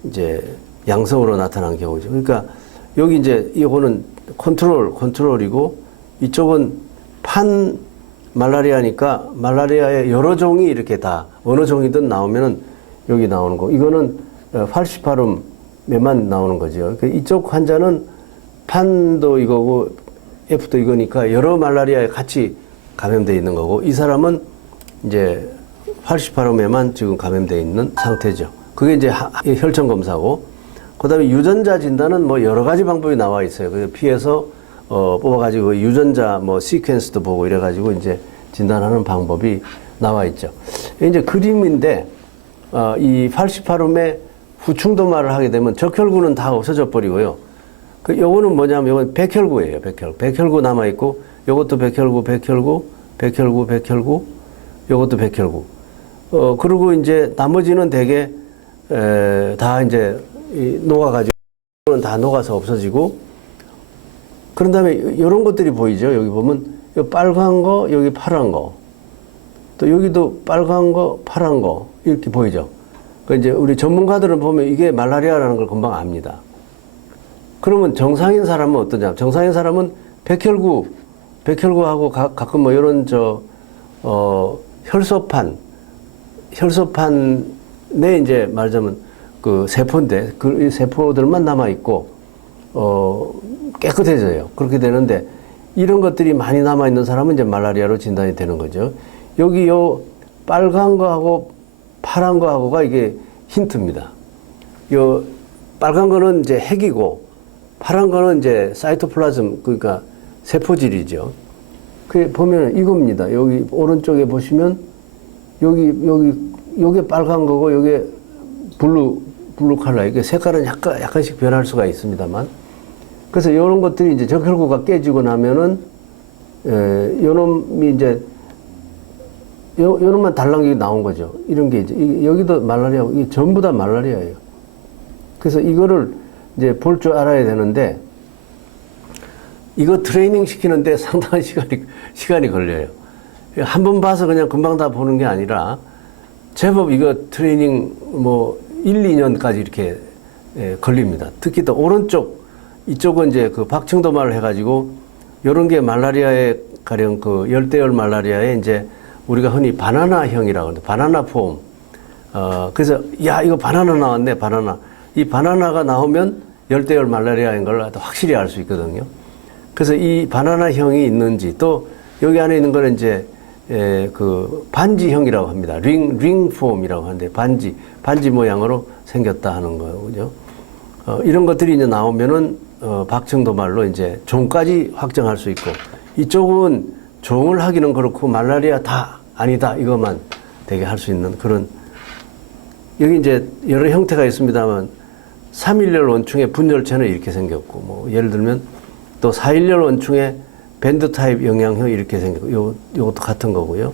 이제 양성으로 나타난 경우죠. 그러니까 여기 이제 이거는 컨트롤이고 이쪽은 판 말라리아니까 말라리아의 여러 종이 이렇게 다 어느 종이든 나오면은 여기 나오는 거. 이거는 팔시파룸에만 나오는 거죠. 이쪽 환자는 판도 이거고 F도 이거니까 여러 말라리아에 같이 감염되어 있는 거고 이 사람은 이제 팔시파룸에만 지금 감염되어 있는 상태죠. 그게 이제 혈청 검사고 그다음에 유전자 진단은 뭐 여러 가지 방법이 나와 있어요. 그래서 피해서 뽑아가지고 유전자 뭐 시퀀스도 보고 이래가지고 이제 진단하는 방법이 나와 있죠. 이제 그림인데 이 팔시파룸에 후충도말을 하게 되면 적혈구는 다 없어져 버리고요. 요거는 뭐냐면 요건 백혈구예요. 백혈구 남아 있고 요것도 백혈구, 요것도 백혈구. 그리고 이제 나머지는 대개 다 이제 녹아가지고 다 녹아서 없어지고 그런 다음에 이런 것들이 보이죠. 여기 보면 여기 빨간 거, 여기 파란 거, 또 여기도 빨간 거, 파란 거 이렇게 보이죠. 그 이제 우리 전문가들은 보면 이게 말라리아라는 걸 금방 압니다. 그러면 정상인 사람은 어떠냐? 정상인 사람은 백혈구하고 가끔 뭐 이런 혈소판에 이제 말하자면 그 세포인데 그 세포들만 남아 있고 깨끗해져요. 그렇게 되는데 이런 것들이 많이 남아 있는 사람은 이제 말라리아로 진단이 되는 거죠. 여기 요 빨간 거하고 파란 거하고가 이게 힌트입니다. 요 빨간 거는 이제 핵이고 파란 거는 이제 사이토플라즘 그러니까 세포질이죠. 그 보면 이겁니다. 여기 오른쪽에 보시면 요게 빨간 거고 요게 블루 컬러. 이게 색깔은 약간씩 변할 수가 있습니다만. 그래서 이런 것들이 이제 적혈구가 깨지고 나면은 요놈이 이제 요놈만 달랑이 나온 거죠. 이런 게 이제 여기도 말라리아고 이게 전부 다 말라리아예요. 그래서 이거를 이제 볼 줄 알아야 되는데 이거 트레이닝 시키는데 상당한 시간이 걸려요. 한 번 봐서 그냥 금방 다 보는 게 아니라 제법 이거 트레이닝 뭐 1, 2년까지 이렇게 걸립니다. 특히 또 오른쪽 이쪽은 이제 그 박층도말을 해가지고 이런 게 말라리아의 가령 그 열대열 말라리아에 이제 우리가 흔히 바나나형이라고 하는데 바나나 폼. 그래서 야 이거 바나나 나왔네 바나나. 이 바나나가 나오면 열대열 말라리아인 걸 확실히 알 수 있거든요. 그래서 이 바나나형이 있는지 또 여기 안에 있는 거는 이제 그 반지형이라고 합니다. 링 폼이라고 하는데 반지 모양으로 생겼다 하는 거죠. 이런 것들이 이제 나오면은 박정도 말로 이제 종까지 확정할 수 있고 이쪽은 종을 하기는 그렇고 말라리아 다 아니다 이것만 되게 할 수 있는 그런 여기 이제 여러 형태가 있습니다만 3일열 원충의 분열체는 이렇게 생겼고 뭐 예를 들면 또 4일열 원충의 밴드 타입 영양형이 이렇게 생겼고 요것도 같은 거고요.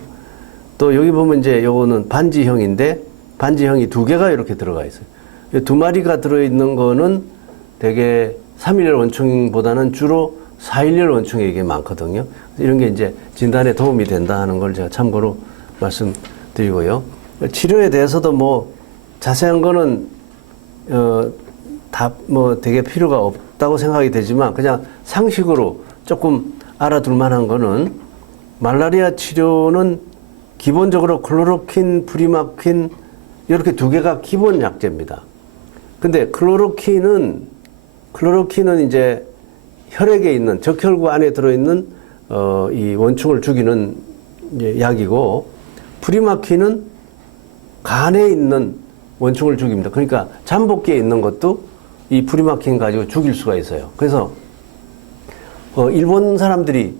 또 여기 보면 이제 요거는 반지형인데 반지형이 2개가 이렇게 들어가 있어요. 2마리가 들어있는 거는 되게 3일열 원충보다는 주로 4일열 원충에 이게 많거든요. 이런 게 이제 진단에 도움이 된다 하는 걸 제가 참고로 말씀드리고요. 치료에 대해서도 뭐 자세한 거는 다 뭐 되게 필요가 없다고 생각이 되지만 그냥 상식으로 조금 알아둘 만한 거는 말라리아 치료는 기본적으로 클로로킨, 프리마킨 이렇게 2개가 기본 약제입니다. 근데 클로로킨은 이제 혈액에 있는 적혈구 안에 들어있는 이 원충을 죽이는 이제 약이고 프리마킨은 간에 있는 원충을 죽입니다. 그러니까 잠복기에 있는 것도 이 프리마킨 가지고 죽일 수가 있어요. 그래서 일본 사람들이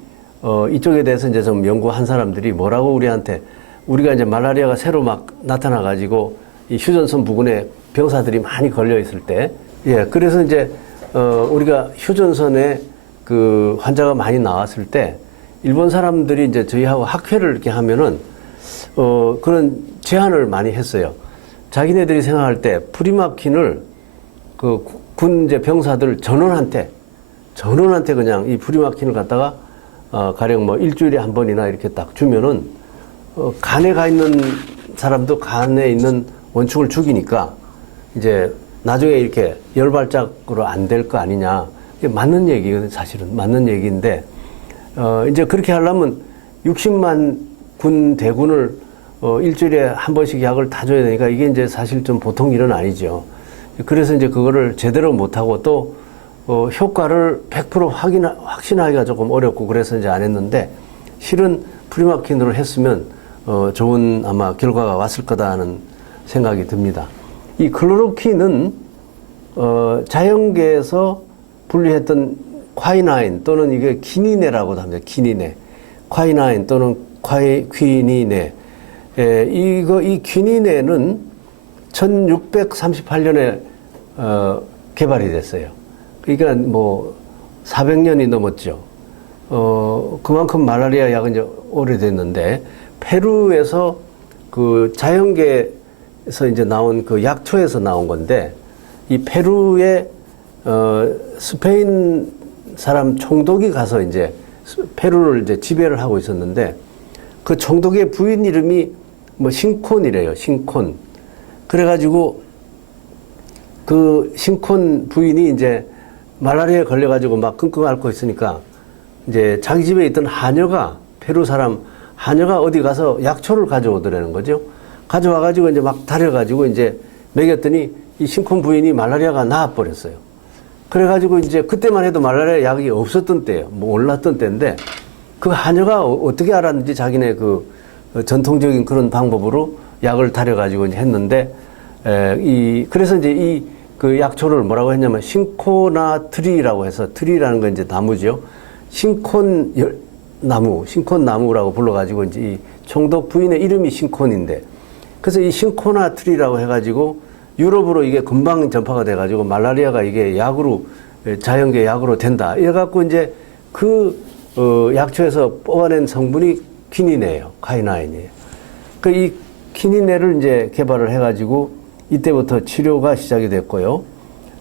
이쪽에 대해서 이제 좀 연구한 사람들이 뭐라고 우리가 이제 말라리아가 새로 막 나타나 가지고 이 휴전선 부근에 병사들이 많이 걸려 있을 때, 그래서 이제 우리가 휴전선에 그 환자가 많이 나왔을 때 일본 사람들이 이제 저희하고 학회를 이렇게 하면은 그런 제안을 많이 했어요. 자기네들이 생각할 때 프리마킨을 그 군 이제 병사들 전원한테 그냥 이 프리마킨을 갖다가 가령 뭐 일주일에 한 번이나 이렇게 딱 주면은 간에 가 있는 사람도 간에 있는 원충을 죽이니까 이제 나중에 이렇게 열발작으로 안 될 거 아니냐. 이게 맞는 얘기거든요. 사실은 맞는 얘기인데 이제 그렇게 하려면 60만 군 대군을 일주일에 한 번씩 약을 다 줘야 되니까 이게 이제 사실 좀 보통 일은 아니죠. 그래서 이제 그거를 제대로 못하고 또 효과를 100% 확신하기가 조금 어렵고 그래서 이제 안 했는데 실은 프리마킨으로 했으면 좋은 아마 결과가 왔을 거다 하는 생각이 듭니다. 이 클로로킨은 자연계에서 분리했던 콰이나인 또는 이게 키니네라고도 합니다. 키니네. 콰이나인 또는 퀴니네. 이 퀴니네는 1638년에 개발이 됐어요. 그러니까 뭐 400년이 넘었죠. 그만큼 말라리아 약은 이제 오래됐는데 페루에서 그 자연계에서 이제 나온 그 약초에서 나온 건데 이 페루에 스페인 사람 총독이 가서 이제 페루를 이제 지배를 하고 있었는데 그 총독의 부인 이름이 뭐 신콘이래요. 신콘. 그래가지고 그 신콘 부인이 이제 말라리아에 걸려가지고 막 끙끙 앓고 있으니까 이제 자기 집에 있던 페루 사람 하녀가 어디 가서 약초를 가져오더라는 거죠. 가져와가지고 이제 막 다려가지고 이제 먹였더니 이 신콘 부인이 말라리아가 나아버렸어요. 그래가지고 이제 그때만 해도 말라리아 약이 없었던 때예요. 뭐 몰랐던 때인데 그 하녀가 어떻게 알았는지 자기네 그 전통적인 그런 방법으로 약을 다려가지고 이제 했는데 그래서 이제 이 그 약초를 뭐라고 했냐면 신코나트리라고 해서 트리라는 건 이제 나무죠. 신콘나무라고 불러가지고 이제 이 총독 부인의 이름이 신콘인데 그래서 이 신코나트리라고 해가지고 유럽으로 이게 금방 전파가 돼가지고 말라리아가 이게 약으로 자연계 약으로 된다. 이래갖고 이제 그 약초에서 뽑아낸 성분이 퀴니네예요. 카이나인이에요. 그 이 퀴니네를 이제 개발을 해가지고 이때부터 치료가 시작이 됐고요.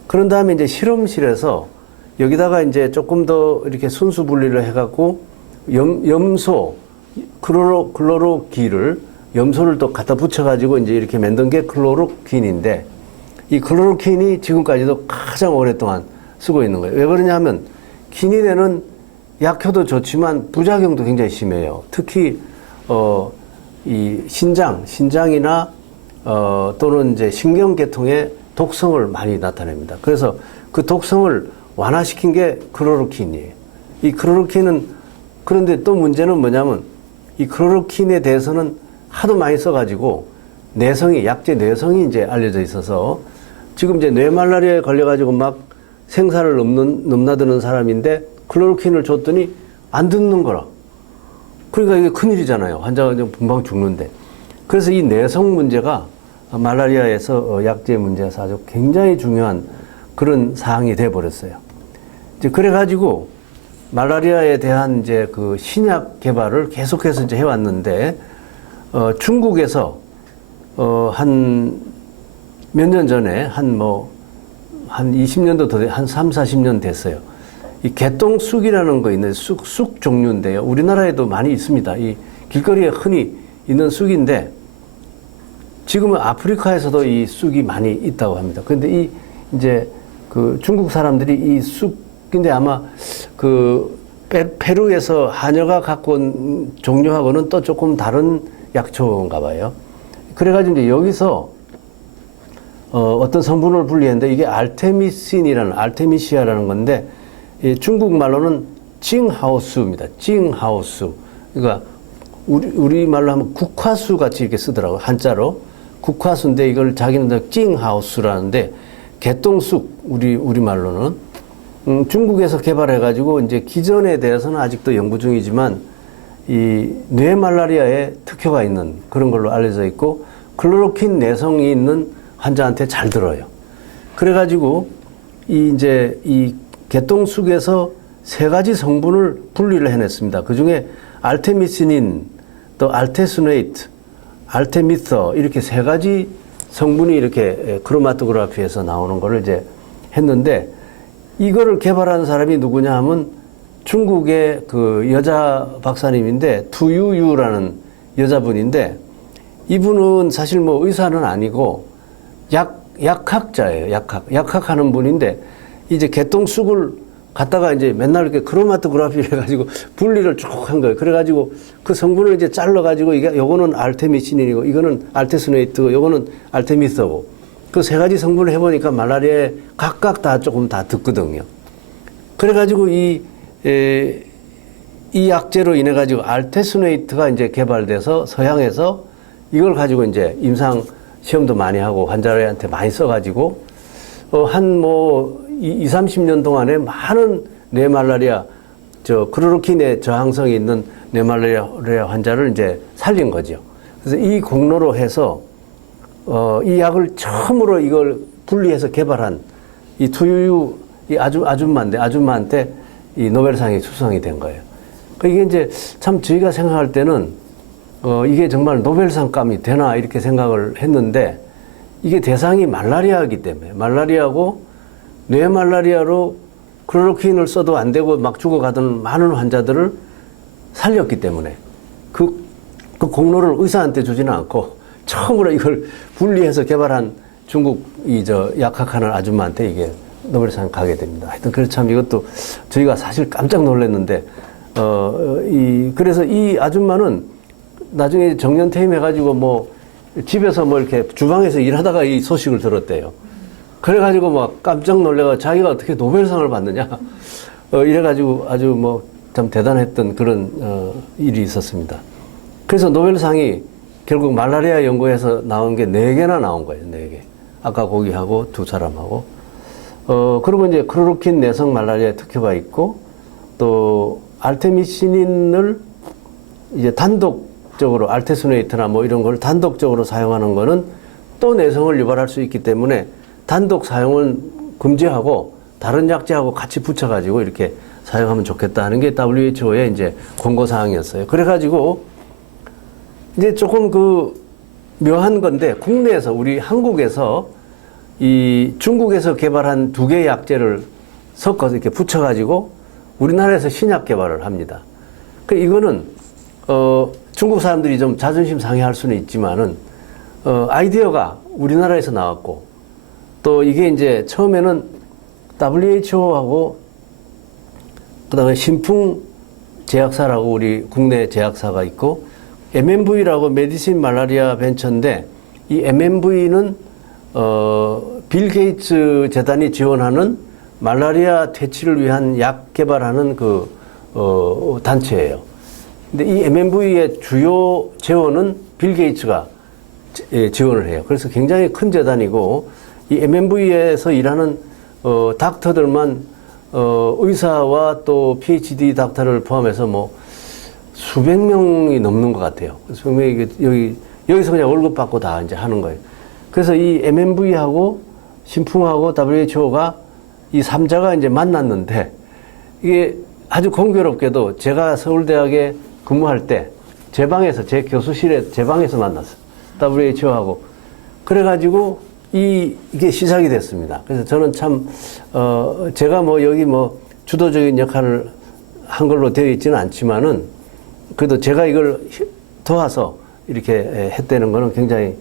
그런 다음에 이제 실험실에서 여기다가 이제 조금 더 이렇게 순수 분리를 해갖고 염소, 클로로기를 염소를 또 갖다 붙여가지고 이제 이렇게 만든 게 클로로킨인데 이 클로로킨이 지금까지도 가장 오랫동안 쓰고 있는 거예요. 왜 그러냐면 키닌에는 약효도 좋지만 부작용도 굉장히 심해요. 특히 이 신장이나 또는 이제 신경계통의 독성을 많이 나타냅니다. 그래서 그 독성을 완화시킨 게 클로로킨이에요. 이 클로로킨은 그런데 또 문제는 뭐냐면 이 클로로킨에 대해서는 하도 많이 써가지고 약제 내성이 이제 알려져 있어서 지금 이제 뇌말라리아에 걸려가지고 막 생사를 넘나드는 사람인데 클로로킨을 줬더니 안 듣는 거라. 그러니까 이게 큰일이잖아요. 환자가 금방 죽는데. 그래서 이 내성 문제가 말라리아에서 약제 문제에서 아주 굉장히 중요한 그런 사항이 돼 버렸어요. 이제 그래가지고 말라리아에 대한 이제 그 신약 개발을 계속해서 이제 해왔는데, 중국에서, 한 몇 년 전에, 한 20년도 더, 한 3, 40년 됐어요. 이 개똥쑥이라는 거 있는 쑥 종류인데요. 우리나라에도 많이 있습니다. 이 길거리에 흔히 있는 쑥인데, 지금은 아프리카에서도 이 쑥이 많이 있다고 합니다. 그런데 이제 그 중국 사람들이 이 쑥인데 아마 그 페루에서 하녀가 갖고 온 종류하고는 또 조금 다른 약초인가 봐요. 그래가지고 이제 여기서 어떤 성분을 분리했는데 이게 알테미시아라는 건데 중국 말로는 징하오수입니다. 징하오수. 그러니까 우리 말로 하면 국화수 같이 이렇게 쓰더라고요. 한자로. 국화수인데 이걸 자기는 징하오수라는데 개똥쑥 우리 말로는 중국에서 개발해가지고 이제 기전에 대해서는 아직도 연구 중이지만 이 뇌말라리아에 특효가 있는 그런 걸로 알려져 있고 클로로킨 내성이 있는 환자한테 잘 들어요. 그래가지고 이 개똥쑥에서 3가지 성분을 분리를 해냈습니다. 그 중에 알테미시닌, 또 알테스네이트, 알테미서 이렇게 3가지 성분이 이렇게 크로마토그래피에서 나오는 거를 이제 했는데 이거를 개발한 사람이 누구냐 하면 중국의 그 여자 박사님인데 투유유라는 여자분인데 이분은 사실 뭐 의사는 아니고 약학자예요. 약학하는 분인데 이제 개똥쑥을 갖다가 이제 맨날 이렇게 크로마토그래피 해가지고 분리를 쭉 한 거예요. 그래가지고 그 성분을 이제 잘라가지고 이게 요거는 알테미시닌이고 이거는 알테스네이트고 요거는 알테미서고 그 3가지 성분을 해보니까 말라리아에 각각 다 조금 다 듣거든요. 그래가지고 이 약제로 인해가지고 알테스네이트가 이제 개발돼서 서양에서 이걸 가지고 이제 임상 시험도 많이 하고 환자들한테 많이 써가지고 한 20, 30년 동안에 많은 뇌말라리아, 클로로킨에 저항성이 있는 뇌말라리아 환자를 이제 살린 거죠. 그래서 이 공로로 해서, 이 약을 처음으로 이걸 분리해서 개발한 이 투유유, 이 아줌마한테 이 노벨상이 수상이 된 거예요. 이게 이제 참 저희가 생각할 때는, 이게 정말 노벨상감이 되나 이렇게 생각을 했는데, 이게 대상이 말라리아이기 때문에, 말라리아고 뇌말라리아로 클로로킨을 써도 안 되고 막 죽어가던 많은 환자들을 살렸기 때문에 그 공로를 의사한테 주지는 않고 처음으로 이걸 분리해서 개발한 중국 약학하는 아줌마한테 이게 노벨상 가게 됩니다. 하여튼 그래서 참 이것도 저희가 사실 깜짝 놀랐는데 그래서 이 아줌마는 나중에 정년퇴임해가지고 뭐 집에서 뭐 이렇게 주방에서 일하다가 이 소식을 들었대요. 그래가지고 막 깜짝 놀래가 자기가 어떻게 노벨상을 받느냐. 이래가지고 아주 뭐 참 대단했던 그런, 일이 있었습니다. 그래서 노벨상이 결국 말라리아 연구에서 나온 게 4개나 나온 거예요. 4개. 아까 거기하고 2사람하고. 그리고 이제 클로로킨 내성 말라리아 특효가 있고 또 알테미시닌을 이제 단독적으로 알테스네이트나 뭐 이런 걸 단독적으로 사용하는 거는 또 내성을 유발할 수 있기 때문에 단독 사용은 금지하고 다른 약제하고 같이 붙여가지고 이렇게 사용하면 좋겠다 하는 게 WHO의 이제 권고사항이었어요. 그래가지고 이제 조금 묘한 건데 국내에서 우리 한국에서 이 중국에서 개발한 2개의 약제를 섞어서 이렇게 붙여가지고 우리나라에서 신약 개발을 합니다. 이거는 중국 사람들이 좀 자존심 상해할 수는 있지만은 아이디어가 우리나라에서 나왔고 또 이게 이제 처음에는 WHO하고 그다음에 신풍 제약사라고 우리 국내 제약사가 있고 MMV라고 메디신 말라리아 벤처인데 이 MMV는 빌 게이츠 재단이 지원하는 말라리아 퇴치를 위한 약 개발하는 그 단체예요. 근데 이 MMV의 주요 재원은 빌 게이츠가 지원을 해요. 그래서 굉장히 큰 재단이고 이 MMV에서 일하는 닥터들만 의사와 또 PhD 닥터를 포함해서 뭐 수백 명이 넘는 것 같아요. 수백 명이 여기서 그냥 월급 받고 다 이제 하는 거예요. 그래서 이 MMV하고 신풍하고 WHO가 이 3자가 이제 만났는데 이게 아주 공교롭게도 제가 서울대학에 근무할 때 제 방에서 제 교수실에 제 방에서 만났어요. WHO하고. 그래가지고 이게 시작이 됐습니다. 그래서 저는 참, 제가 뭐 여기 뭐 주도적인 역할을 한 걸로 되어 있지는 않지만은 그래도 제가 이걸 도와서 이렇게 했다는 거는 굉장히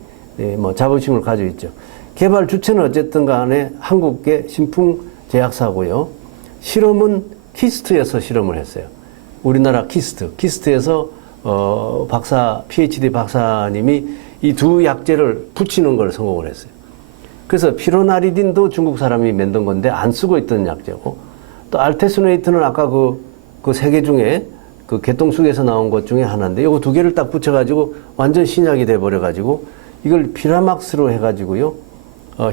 뭐 자부심을 가지고 있죠. 개발 주체는 어쨌든 간에 한국계 신풍제약사고요. 실험은 키스트에서 실험을 했어요. 우리나라 키스트에서 PhD 박사님이 이 두 약제를 붙이는 걸 성공을 했어요. 그래서 피로나리딘도 중국 사람이 만든 건데 안 쓰고 있던 약제고 또 알테스노이트는 아까 그 세 개 중에 그 개똥쑥에서 나온 것 중에 하나인데 요거 두 개를 딱 붙여가지고 완전 신약이 돼버려가지고 이걸 피라막스로 해가지고요.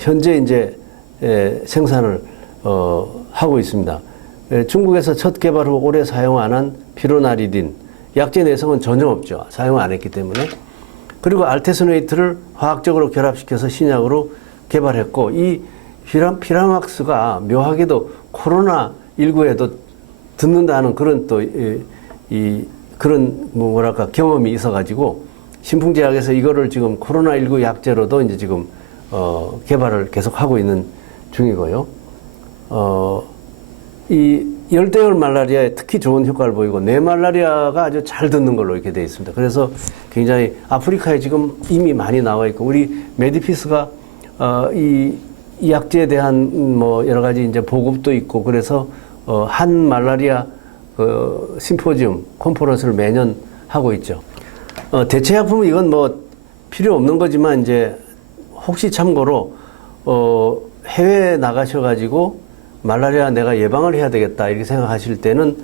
현재 이제 생산을 하고 있습니다. 중국에서 첫 개발 후 오래 사용 안 한 피로나리딘 약제 내성은 전혀 없죠. 사용 안 했기 때문에. 그리고 알테스노이트를 화학적으로 결합시켜서 신약으로 개발했고 이 피라막스가 묘하게도 코로나19에도 듣는다는 그런 또 그런 뭐랄까 경험이 있어가지고 신풍제약에서 이거를 지금 코로나19 약제로도 이제 지금 개발을 계속하고 있는 중이고요. 이 열대열 말라리아에 특히 좋은 효과를 보이고 뇌말라리아가 아주 잘 듣는 걸로 이렇게 되어 있습니다. 그래서 굉장히 아프리카에 지금 이미 많이 나와 있고 우리 메디피스가 이 약제에 대한 뭐 여러 가지 이제 보급도 있고 그래서 한 말라리아 그 심포지움 컨퍼런스를 매년 하고 있죠. 대체약품은 이건 뭐 필요 없는 거지만 이제 혹시 참고로 해외에 나가셔가지고 말라리아 내가 예방을 해야 되겠다 이렇게 생각하실 때는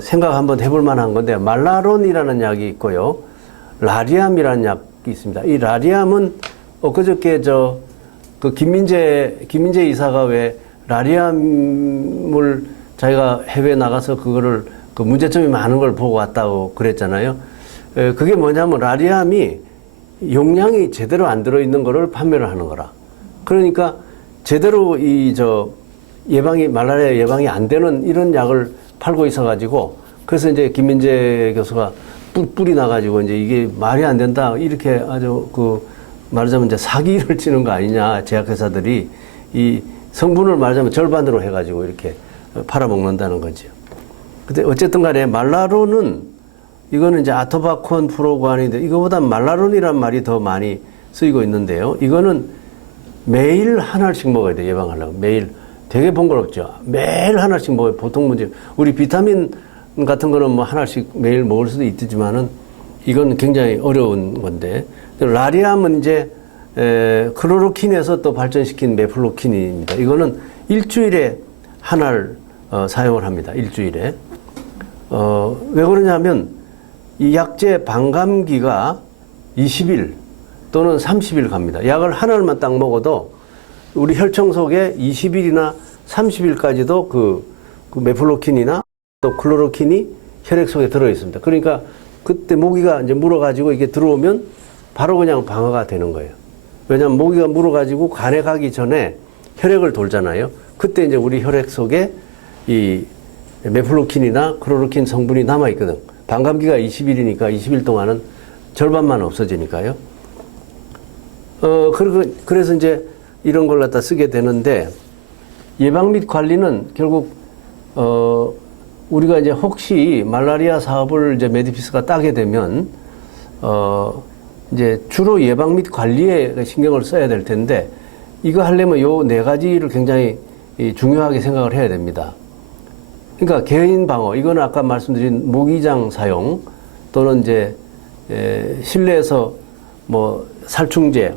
생각 한번 해볼 만한 건데 말라론이라는 약이 있고요. 라리암이라는 약이 있습니다. 이 라리암은 그저께 그 김민재 이사가 왜 라리암을 자기가 해외에 나가서 그거를 그 문제점이 많은 걸 보고 왔다고 그랬잖아요. 그게 뭐냐면 라리암이 용량이 제대로 안 들어있는 거를 판매를 하는 거라. 그러니까 제대로 말라리아 예방이 안 되는 이런 약을 팔고 있어가지고 그래서 이제 김민재 교수가 뿔이 나가지고 이제 이게 말이 안 된다 이렇게 아주 말하자면 이제 사기를 치는 거 아니냐 제약회사들이 이 성분을 말하자면 절반으로 해가지고 이렇게 팔아먹는다는 거죠. 근데 어쨌든 간에 말라론은 이거는 이제 아토바콘 프로구안인데 이거보다 말라론이란 말이 더 많이 쓰이고 있는데요. 이거는 매일 하나씩 먹어야 돼 예방하려면 매일. 되게 번거롭죠. 매일 하나씩 먹어요. 보통 문제. 우리 비타민 같은 거는 뭐 하나씩 매일 먹을 수도 있지만은 이건 굉장히 어려운 건데. 라리암은 이제 클로로킨에서 또 발전시킨 메플로킨입니다. 이거는 일주일에 하나를 사용을 합니다. 일주일에. 왜 그러냐면 이 약제 반감기가 20일 또는 30일 갑니다. 약을 하나만 딱 먹어도 우리 혈청 속에 20일이나 30일까지도 그 메플로킨이나 또 클로로킨이 혈액 속에 들어 있습니다. 그러니까 그때 모기가 이제 물어가지고 이게 들어오면 바로 그냥 방어가 되는 거예요. 왜냐하면 모기가 물어가지고 간에 가기 전에 혈액을 돌잖아요. 그때 이제 우리 혈액 속에 이 메플로킨이나 클로로킨 성분이 남아있거든. 반감기가 20일이니까 20일 동안은 절반만 없어지니까요. 그래서 이제 이런 걸 갖다 쓰게 되는데 예방 및 관리는 결국 우리가 이제 혹시 말라리아 사업을 이제 메디피스가 따게 되면 이제 주로 예방 및 관리에 신경을 써야 될 텐데 이거 하려면 요 네 가지를 굉장히 중요하게 생각을 해야 됩니다. 그러니까 개인 방어, 이거는 아까 말씀드린 모기장 사용 또는 이제 실내에서 뭐 살충제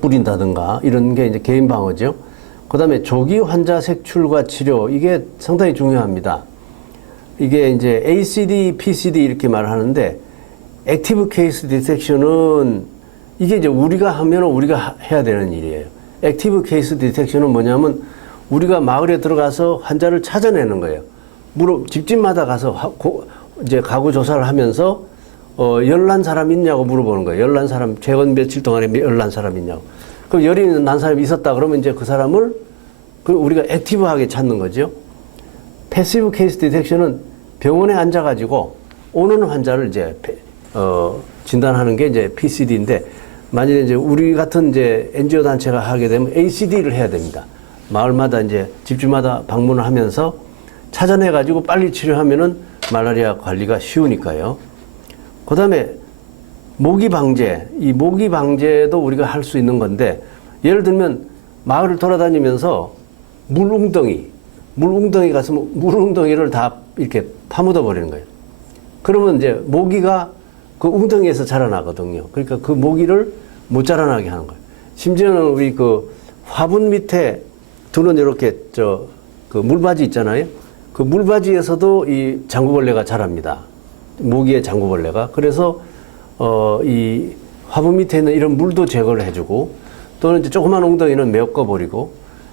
뿌린다든가 이런 게 이제 개인 방어죠. 그다음에 조기 환자 색출과 치료, 이게 상당히 중요합니다. 이게 이제 ACD, PCD 이렇게 말하는데 액티브 케이스 디텍션은 이게 이제 우리가 하면 우리가 해야 되는 일이에요. 액티브 케이스 디텍션은 뭐냐면 우리가 마을에 들어가서 환자를 찾아내는 거예요. 집집마다 가서 이제 가구 조사를 하면서 열난 사람 있냐고 물어보는 거예요. 열난 사람, 최근 며칠 동안에 열난 사람 있냐고. 그럼 열이 난 사람이 있었다 그러면 이제 그 사람을 우리가 액티브하게 찾는 거죠. 패시브 케이스 디텍션은 병원에 앉아가지고 오는 환자를 이제 진단하는 게 이제 PCD인데, 만약에 이제 우리 같은 이제 NGO 단체가 하게 되면 ACD를 해야 됩니다. 마을마다 이제 집집마다 방문을 하면서 찾아내가지고 빨리 치료하면은 말라리아 관리가 쉬우니까요. 그 다음에 모기 방제, 이 모기 방제도 우리가 할 수 있는 건데, 예를 들면 마을을 돌아다니면서 물웅덩이 가서 물웅덩이를 다 이렇게 파묻어 버리는 거예요. 그러면 이제 모기가 그 웅덩이에서 자라나거든요. 그러니까 그 모기를 못 자라나게 하는 거예요. 심지어는 우리 그 화분 밑에 두는 이렇게 그 물바지 있잖아요. 그 물바지에서도 이 장구벌레가 자랍니다. 모기의 장구벌레가. 그래서 이 화분 밑에 있는 이런 물도 제거를 해주고, 또는 이제 조그만 웅덩이는 메꿔버리고,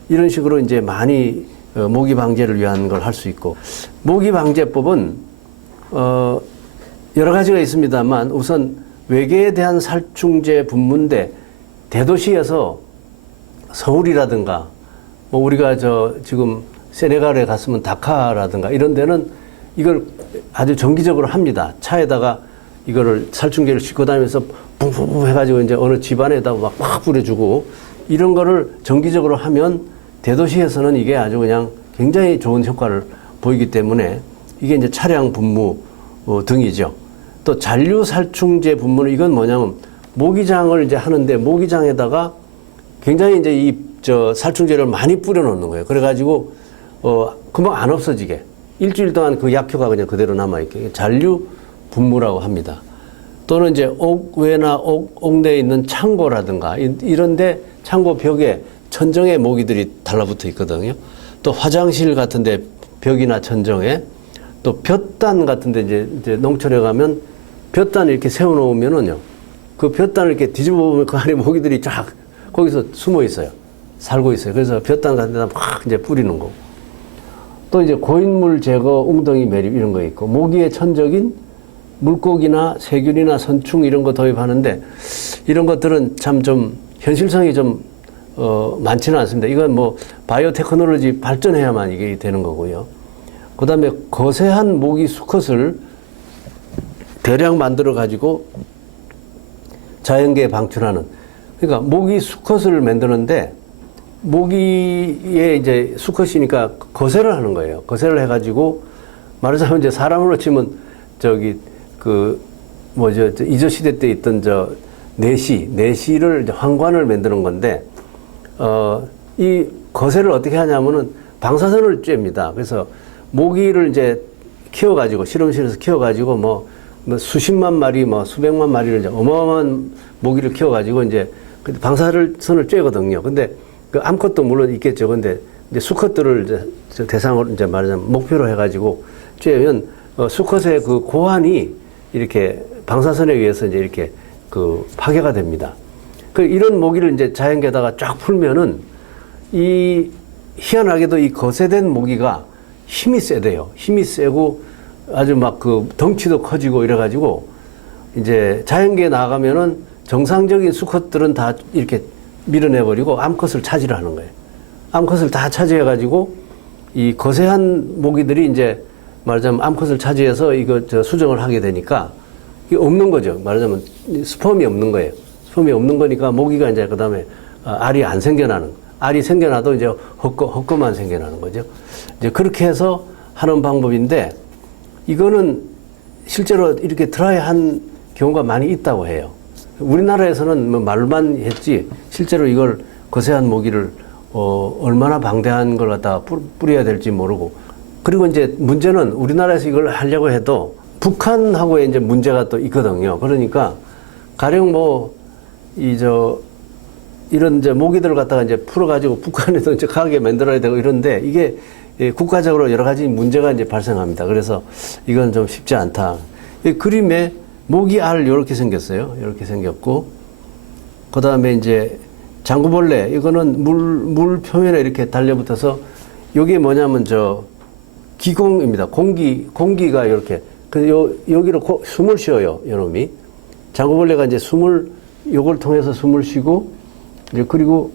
이런 식으로 이제 많이 모기 방제를 위한 걸 할 수 있고, 모기 방제법은 여러 가지가 있습니다만, 우선 외계에 대한 살충제 분무인데, 대도시에서 서울이라든가 뭐 우리가 지금 세네갈에 갔으면 다카라든가 이런 데는 이걸 아주 정기적으로 합니다. 차에다가 이거를 살충제를 싣고 다니면서 뿡뿡뿡 해가지고 이제 어느 집안에다 막 뿌려주고, 이런 거를 정기적으로 하면 대도시에서는 이게 아주 그냥 굉장히 좋은 효과를 보이기 때문에, 이게 이제 차량 분무 등이죠. 또 잔류 살충제 분무는, 이건 뭐냐면 모기장을 이제 하는데 모기장에다가 굉장히 이제 살충제를 많이 뿌려 놓는 거예요. 그래가지고 금방 안 없어지게 일주일 동안 그 약효가 그냥 그대로 남아있게 잔류 분무라고 합니다. 또는 이제 옥외나 옥내에 있는 창고라든가 이런데 창고 벽에 천정에 모기들이 달라붙어 있거든요. 또 화장실 같은데 벽이나 천정에, 또 볕단 같은데 이제 농촌에 가면 볕단 이렇게 세워놓으면은요, 그 볕단을 이렇게 뒤집어 보면 그 안에 모기들이 쫙 거기서 숨어 있어요. 살고 있어요. 그래서 볕단 같은 데다 막 이제 뿌리는 거고. 또 이제 고인물 제거, 웅덩이 매립 이런 거 있고, 모기의 천적인 물고기나 세균이나 선충 이런 거 도입하는데, 이런 것들은 참 좀 현실성이 좀 많지는 않습니다. 이건 뭐 바이오 테크놀로지 발전해야만 이게 되는 거고요. 그 다음에 거세한 모기 수컷을 대량 만들어 가지고 자연계에 방출하는, 그러니까 모기 수컷을 만드는데, 모기의 이제 수컷이니까 거세를 하는 거예요. 거세를 해가지고, 말하자면 이제 사람으로 치면 이조 시대 때 있던 내시를 이제 황관을 만드는 건데, 이 거세를 어떻게 하냐면은 방사선을 쬐입니다. 그래서 모기를 이제 키워가지고, 실험실에서 키워가지고 뭐 수십만 마리, 수백만 마리를 이제 어마어마한 모기를 키워가지고 이제 방사선을 쬐거든요. 근데 그 암컷도 물론 있겠죠. 근데 이제 수컷들을 이제 대상으로 이제 말하자면 목표로 해가지고 쬐면 수컷의 그 고환이 이렇게 방사선에 의해서 이제 이렇게 파괴가 됩니다. 이런 모기를 이제 자연계에다가 쫙 풀면은 희한하게도 이 거세된 모기가 힘이 세대요. 힘이 세고 아주 막 덩치도 커지고 이래가지고 이제 자연계에 나가면은 정상적인 수컷들은 다 이렇게 밀어내버리고 암컷을 차지를 하는 거예요. 암컷을 다 차지해가지고 이 거세한 모기들이 이제 말하자면 암컷을 차지해서 수정을 하게 되니까 이게 없는 거죠. 말하자면 스펌이 없는 거예요. 스펌이 없는 거니까 모기가 이제 그 다음에 알이 안 생겨나는, 알이 생겨나도 이제 헛거만 생겨나는 거죠. 이제 그렇게 해서 하는 방법인데, 이거는 실제로 이렇게 드라이한 경우가 많이 있다고 해요. 우리나라에서는 뭐 말만 했지 실제로 이걸 거세한 모기를 얼마나 방대한 걸 갖다가 뿌려야 될지 모르고, 그리고 이제 문제는 우리나라에서 이걸 하려고 해도 북한하고의 이제 문제가 또 있거든요. 그러니까 가령 이런 이제 모기들을 갖다가 이제 풀어가지고 북한에도 이제 가게 만들어야 되고 이런데 이게 국가적으로 여러 가지 문제가 이제 발생합니다. 그래서 이건 좀 쉽지 않다. 이 그림에 모기알 이렇게 생겼어요. 이렇게 생겼고, 그 다음에 이제 장구벌레, 이거는 물 표면에 이렇게 달려붙어서 이게 뭐냐면 기공입니다. 공기가 이렇게. 여기로 숨을 쉬어요, 이놈이. 장구벌레가 이제 요걸 통해서 숨을 쉬고, 이제 그리고,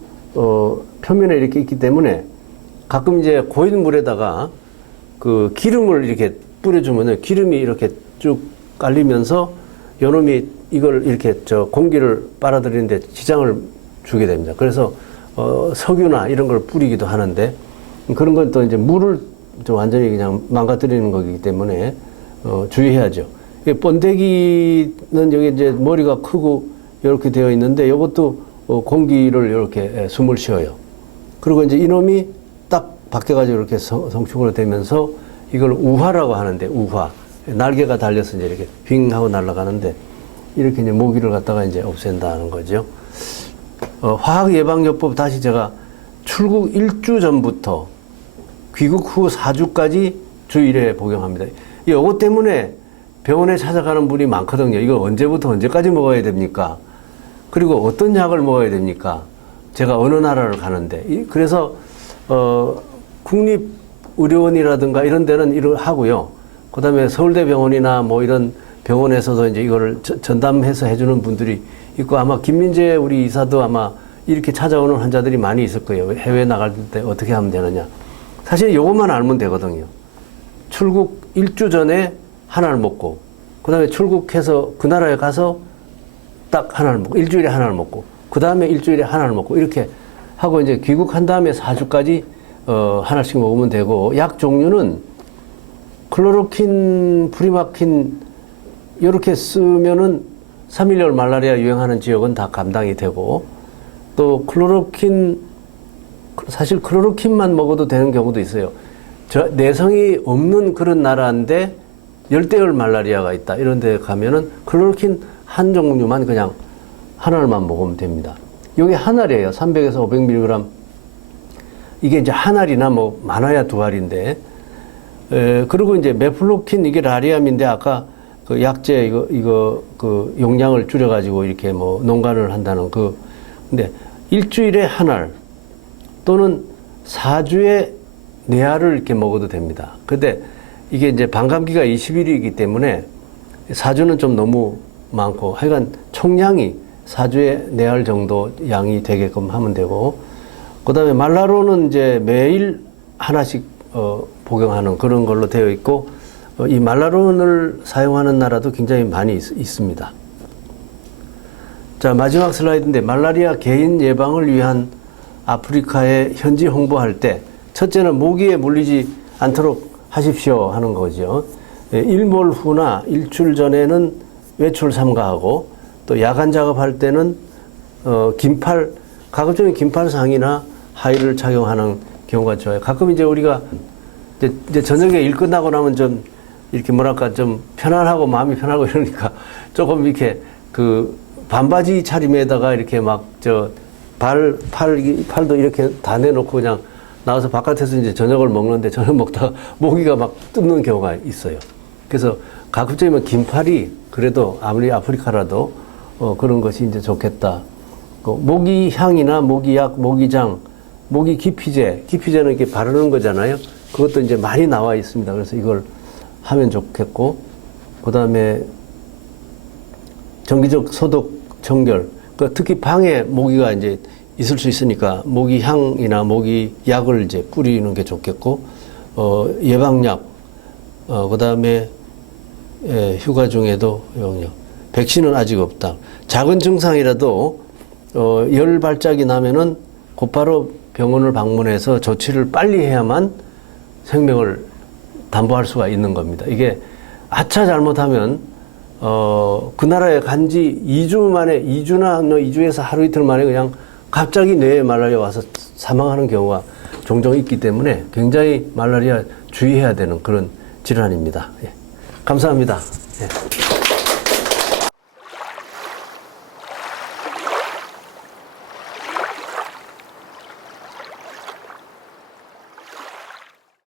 표면에 이렇게 있기 때문에 가끔 이제 고인 물에다가 그 기름을 이렇게 뿌려주면은 기름이 이렇게 쭉 깔리면서 요놈이 이걸 이렇게 공기를 빨아들이는데 지장을 주게 됩니다. 그래서, 석유나 이런 걸 뿌리기도 하는데, 그런 건 또 이제 물을 좀 완전히 그냥 망가뜨리는 거기 때문에, 주의해야죠. 번데기는 여기 이제 머리가 크고 이렇게 되어 있는데 이것도 공기를 이렇게 숨을 쉬어요. 그리고 이제 이놈이 딱 바뀌어가지고 이렇게 성충으로 되면서 이걸 우화라고 하는데, 우화. 날개가 달려서 이제 이렇게 빙 하고 날아가는데 이렇게 이제 모기를 갖다가 이제 없앤다는 거죠. 화학 예방요법 다시 제가 출국 1주 전부터 귀국 후 4주까지 주 1회 복용합니다. 이것 때문에 병원에 찾아가는 분이 많거든요. 이거 언제부터 언제까지 먹어야 됩니까? 그리고 어떤 약을 먹어야 됩니까? 제가 어느 나라를 가는데. 그래서, 국립의료원이라든가 이런 데는 이걸 하고요. 그 다음에 서울대병원이나 이런 병원에서도 이제 이거를 전담해서 해주는 분들이 있고, 아마 김민재 우리 이사도 아마 이렇게 찾아오는 환자들이 많이 있을 거예요. 해외 나갈 때 어떻게 하면 되느냐. 사실 이것만 알면 되거든요. 출국 1주 전에 하나를 먹고, 그 다음에 출국해서 그 나라에 가서 딱 하나를 먹고, 일주일에 하나를 먹고, 그 다음에 일주일에 하나를 먹고, 이렇게 하고 이제 귀국한 다음에 4주까지, 하나씩 먹으면 되고, 약 종류는 클로로킨, 프리마킨, 이렇게 쓰면은 3.1열 말라리아 유행하는 지역은 다 감당이 되고, 또 사실 클로로킨만 먹어도 되는 경우도 있어요. 내성이 없는 그런 나라인데 열대열 말라리아가 있다. 이런 데 가면은 클로로킨 한 종류만 그냥 한 알만 먹으면 됩니다. 이게 한 알이에요. 300에서 500mg. 이게 이제 한 알이나 많아야 두 알인데, 그리고 이제 메플로킨, 이게 라리암인데 아까 그 약재 그 용량을 줄여가지고 이렇게 농간을 한다는 근데 일주일에 한 알 또는 4주에 4알을 이렇게 먹어도 됩니다. 근데 이게 이제 반감기가 20일이기 때문에 4주는 좀 너무 많고, 하여간 총량이 4주에 4알 정도 양이 되게끔 하면 되고, 그 다음에 말라로는 이제 매일 하나씩, 복용하는 그런 걸로 되어 있고, 이 말라론을 사용하는 나라도 굉장히 많이 있습니다. 자, 마지막 슬라이드인데, 말라리아 개인 예방을 위한 아프리카에 현지 홍보할 때, 첫째는 모기에 물리지 않도록 하십시오 하는 거죠. 일몰 후나 일출 전에는 외출 삼가하고, 또 야간 작업할 때는 가급적이면 긴팔상이나 하의를 착용하는 경우가 좋아요. 가끔 이제 우리가 이제 저녁에 일 끝나고 나면 좀 이렇게 좀 편안하고 마음이 편하고 이러니까 조금 이렇게 반바지 차림에다가 이렇게 팔도 이렇게 다 내놓고 그냥 나와서 바깥에서 이제 저녁을 먹는데, 저녁 먹다가 모기가 막 뜯는 경우가 있어요. 그래서 가급적이면 긴팔이 그래도 아무리 아프리카라도 그런 것이 이제 좋겠다. 모기향이나 모기약, 모기장, 모기 기피제는 이렇게 바르는 거잖아요. 그것도 이제 많이 나와 있습니다. 그래서 이걸 하면 좋겠고, 그 다음에 정기적 소독, 청결. 특히 방에 모기가 이제 있을 수 있으니까 모기향이나 모기약을 이제 뿌리는 게 좋겠고, 예방약, 그 다음에 휴가 중에도 예방약. 백신은 아직 없다. 작은 증상이라도 열 발작이 나면은 곧바로 병원을 방문해서 조치를 빨리 해야만 생명을 담보할 수가 있는 겁니다. 이게 아차 잘못하면 그 나라에 간지 2주 만에, 2주에서 하루 이틀 만에 그냥 갑자기 뇌에 말라리아 와서 사망하는 경우가 종종 있기 때문에 굉장히 말라리아 주의해야 되는 그런 질환입니다. 예. 감사합니다. 예.